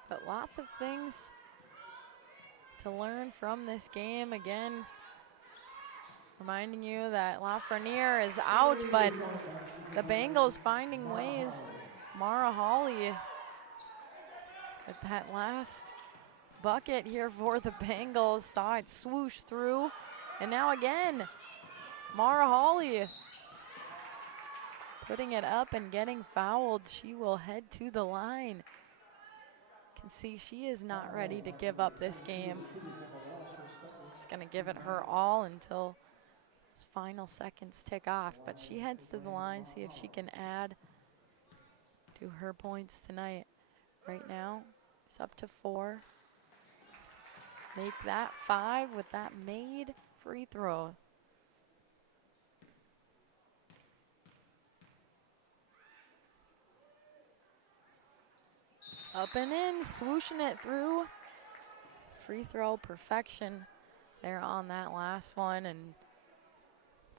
But lots of things to learn from this game. Again, reminding you that Lafreniere is out, but the Bengals finding ways. Mara Hawley with that last bucket here for the Bengals. Saw it swoosh through. And now again, Mara Hawley putting it up and getting fouled. She will head to the line. Can see she is not ready to give up this game. She's gonna give it her all until those final seconds tick off, but she heads to the line, see if she can add to her points tonight. Right now, she's up to 4. Make that 5 with that made free throw. Up and in, swooshing it through. Free throw perfection there on that last one, and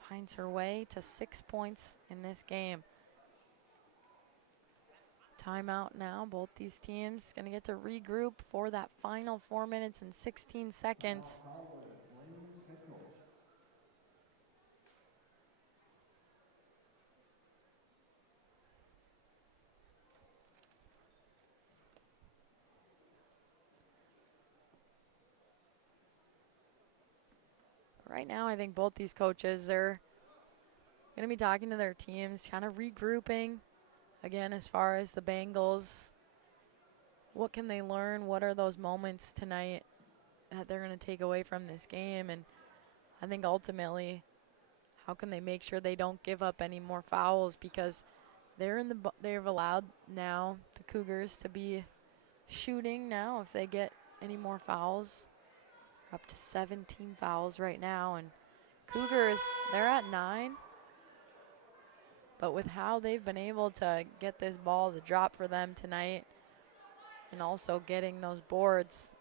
finds her way to 6 points in this game. Timeout now, both these teams gonna get to regroup for that final 4 minutes and 16 seconds. Right now, I think both these coaches, they're gonna be talking to their teams, kind of regrouping. Again, as far as the Bengals, what can they learn? What are those moments tonight that they're gonna take away from this game? And I think ultimately, how can they make sure they don't give up any more fouls, because they've allowed now the Cougars to be shooting now if they get any more fouls. Up to 17 fouls right now, and Cougars, they're at 9. But with how they've been able to get this ball to drop for them tonight and also getting those boards,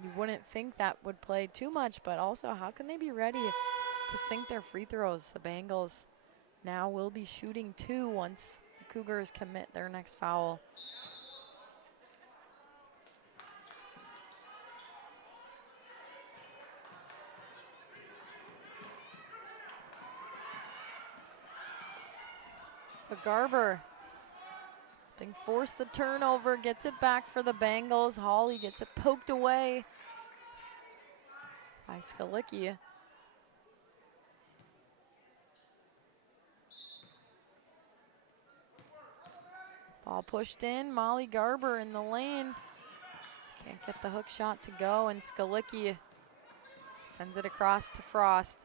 you wouldn't think that would play too much, but also how can they be ready to sink their free throws? The Bengals now will be shooting 2 once the Cougars commit their next foul. But Garber being forced the turnover, gets it back for the Bengals. Hawley gets it poked away by Skalicki. Ball pushed in, Molly Garber in the lane. Can't get the hook shot to go, and Skalicki sends it across to Frost.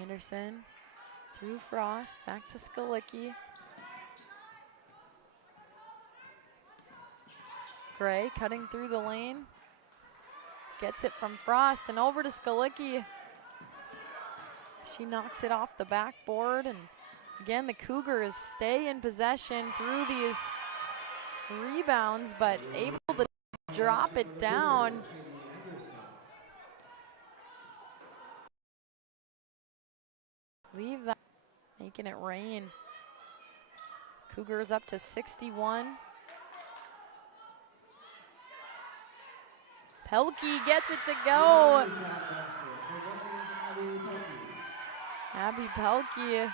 Anderson through Frost, back to Skalicki. Gray cutting through the lane. Gets it from Frost and over to Skalicki. She knocks it off the backboard, and again the Cougars stay in possession through these rebounds, but able to drop it down. Leave that, making it rain. Cougars up to 61. Pelkey gets it to go. Abby Pelkey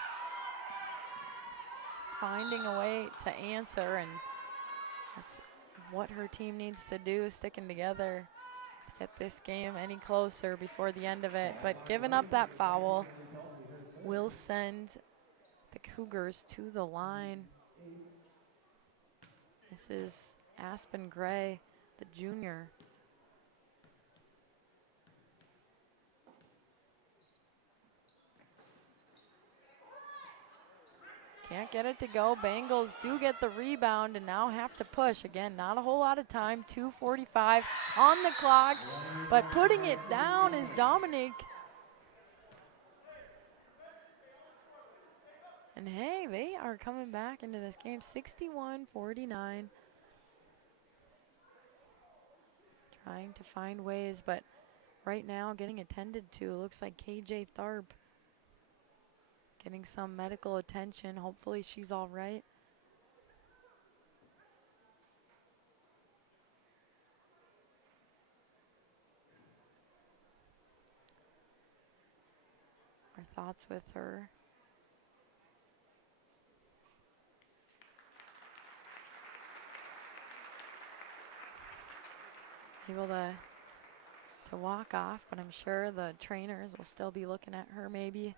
finding a way to answer, and that's what her team needs to do, sticking together to get this game any closer before the end of it. But giving up that foul will send the Cougars to the line. This is Aspen Gray, the junior. Can't get it to go. Bengals do get the rebound and now have to push. Again, not a whole lot of time, 2:45 on the clock, but putting it down is Dominique. And hey, they are coming back into this game, 61-49. Trying to find ways, but right now getting attended to. Looks like KJ Tharp getting some medical attention. Hopefully she's all right. Our thoughts with her. Able to walk off, but I'm sure the trainers will still be looking at her maybe.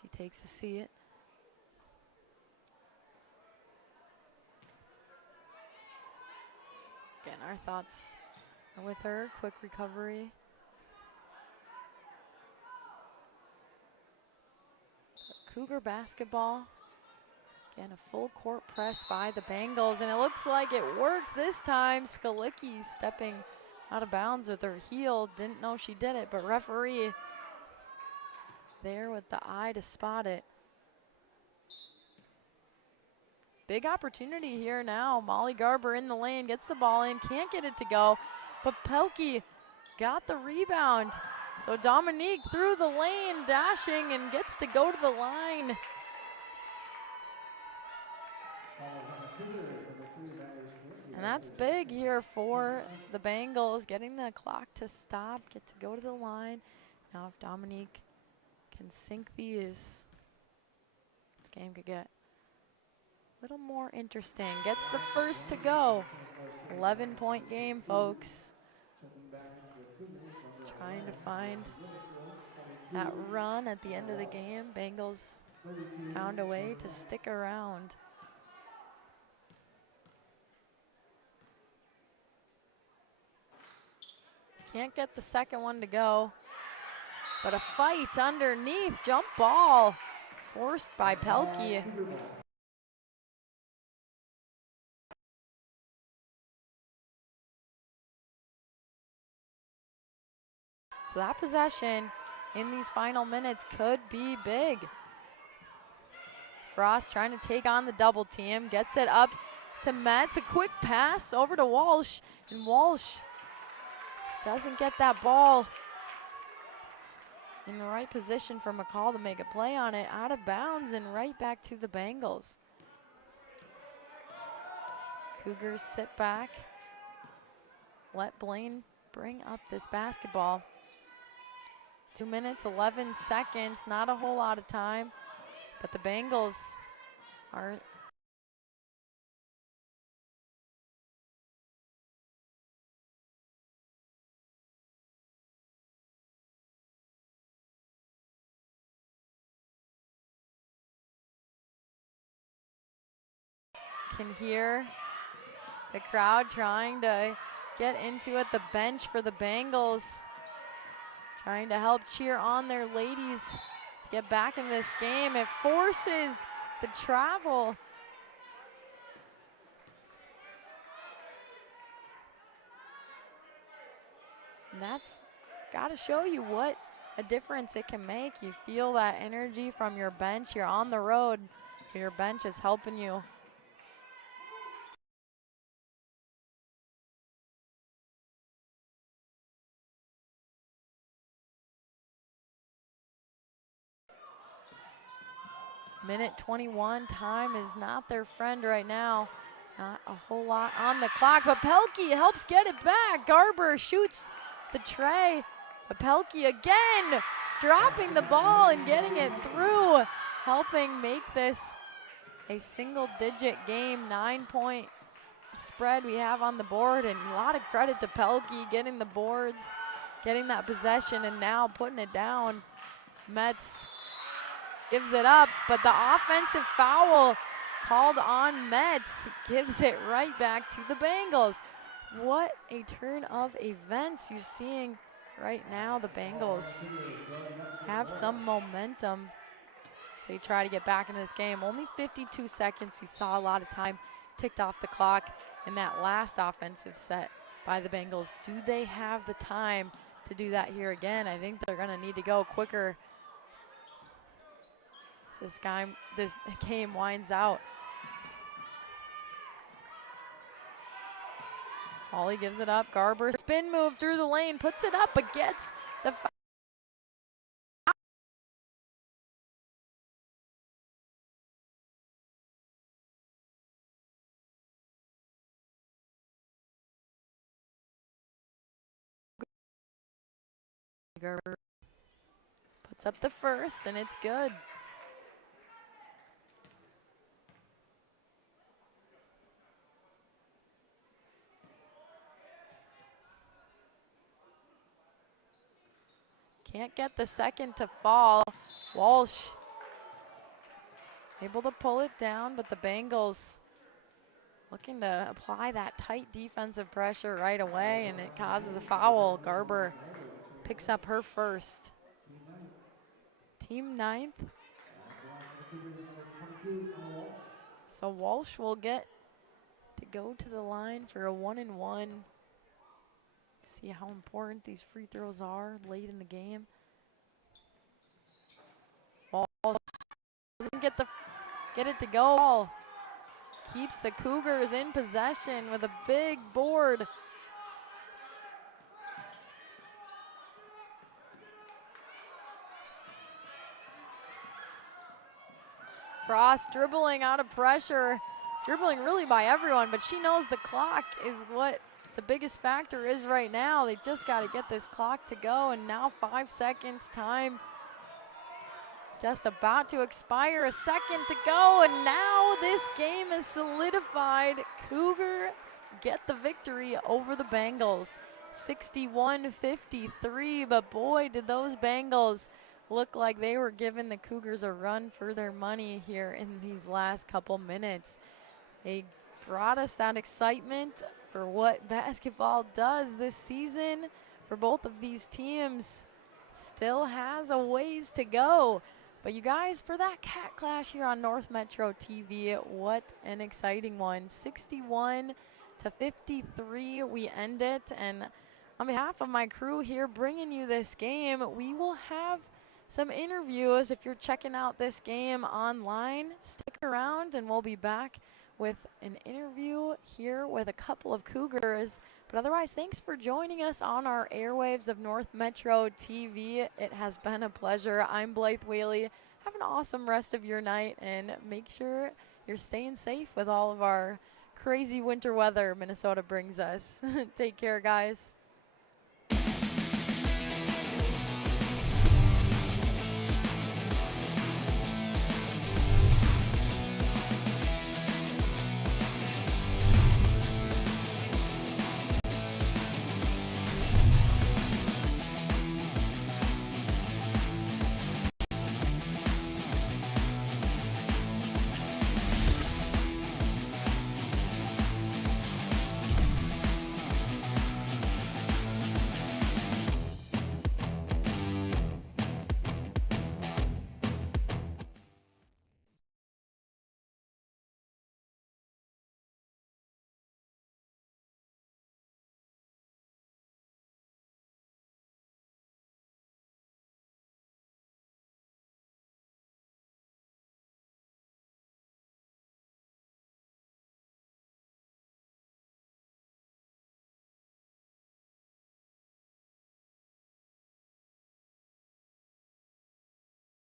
She takes a seat. Again, our thoughts are with her. Quick recovery. Cougar basketball. Again, a full court press by the Bengals, and it looks like it worked this time. Skalicki stepping out of bounds with her heel. Didn't know she did it, but referee there with the eye to spot it. Big opportunity here now. Molly Garber in the lane, gets the ball in, can't get it to go, but Pelkey got the rebound. So Dominique through the lane, dashing, and gets to go to the line. And that's big here for the Bengals, getting the clock to stop, get to go to the line. Now if Dominique can sink these, this game could get a little more interesting. Gets the first to go. 11-point game, folks. Trying to find that run at the end of the game. Bengals found a way to stick around. Can't get the second one to go, but a fight underneath, jump ball forced by Pelkey. So that possession in these final minutes could be big. Frost trying to take on the double team, gets it up to Metz, a quick pass over to Walsh, and Walsh doesn't get that ball in the right position for McCall to make a play on it. Out of bounds and right back to the Bengals. Cougars sit back. Let Blaine bring up this basketball. 2 minutes, 11 seconds, not a whole lot of time, but the Bengals are can hear the crowd trying to get into it. The bench for the Bengals trying to help cheer on their ladies to get back in this game. It forces the travel. And that's got to show you what a difference it can make. You feel that energy from your bench. You're on the road. Your bench is helping you. Minute 21, time is not their friend right now. Not a whole lot on the clock, but Pelkey helps get it back. Garber shoots the tray, but Pelkey again dropping the ball and getting it through, helping make this a single-digit game, 9-point spread we have on the board, and a lot of credit to Pelkey getting the boards, getting that possession, and now putting it down. Metz gives it up, but the offensive foul called on Metz gives it right back to the Bengals. What a turn of events you're seeing right now. The Bengals have some momentum as they try to get back into this game. Only 52 seconds. We saw a lot of time ticked off the clock in that last offensive set by the Bengals. Do they have the time to do that here again? I think they're gonna need to go quicker. This game winds out. Holly gives it up. Garber spin move through the lane, puts it up, but gets the foul. Garber puts up the first, and it's good. Can't get the second to fall. Walsh able to pull it down, but the Bengals looking to apply that tight defensive pressure right away, and it causes a foul. Garber picks up her first. Team 9th. So Walsh will get to go to the line for a 1-and-1. See how important these free throws are late in the game. Ball doesn't get it to go. Ball keeps the Cougars in possession with a big board. Frost dribbling out of pressure, dribbling really by everyone, but she knows the clock is what the biggest factor is right now. They just got to get this clock to go, and now 5 seconds time just about to expire. A second to go, and now this game is solidified. Cougars get the victory over the Bengals, 61-53, but boy, did those Bengals look like they were giving the Cougars a run for their money here in these last couple minutes. They brought us that excitement for what basketball does this season for both of these teams. Still has a ways to go. But you guys, for that Cat Clash here on North Metro TV, what an exciting one. 61-53, we end it. And on behalf of my crew here bringing you this game, we will have some interviews. If you're checking out this game online, stick around and we'll be back with an interview here with a couple of Cougars. But otherwise, thanks for joining us on our airwaves of North Metro TV. It has been a pleasure. I'm Blythe Whaley. Have an awesome rest of your night, and make sure you're staying safe with all of our crazy winter weather Minnesota brings us. Take care, guys.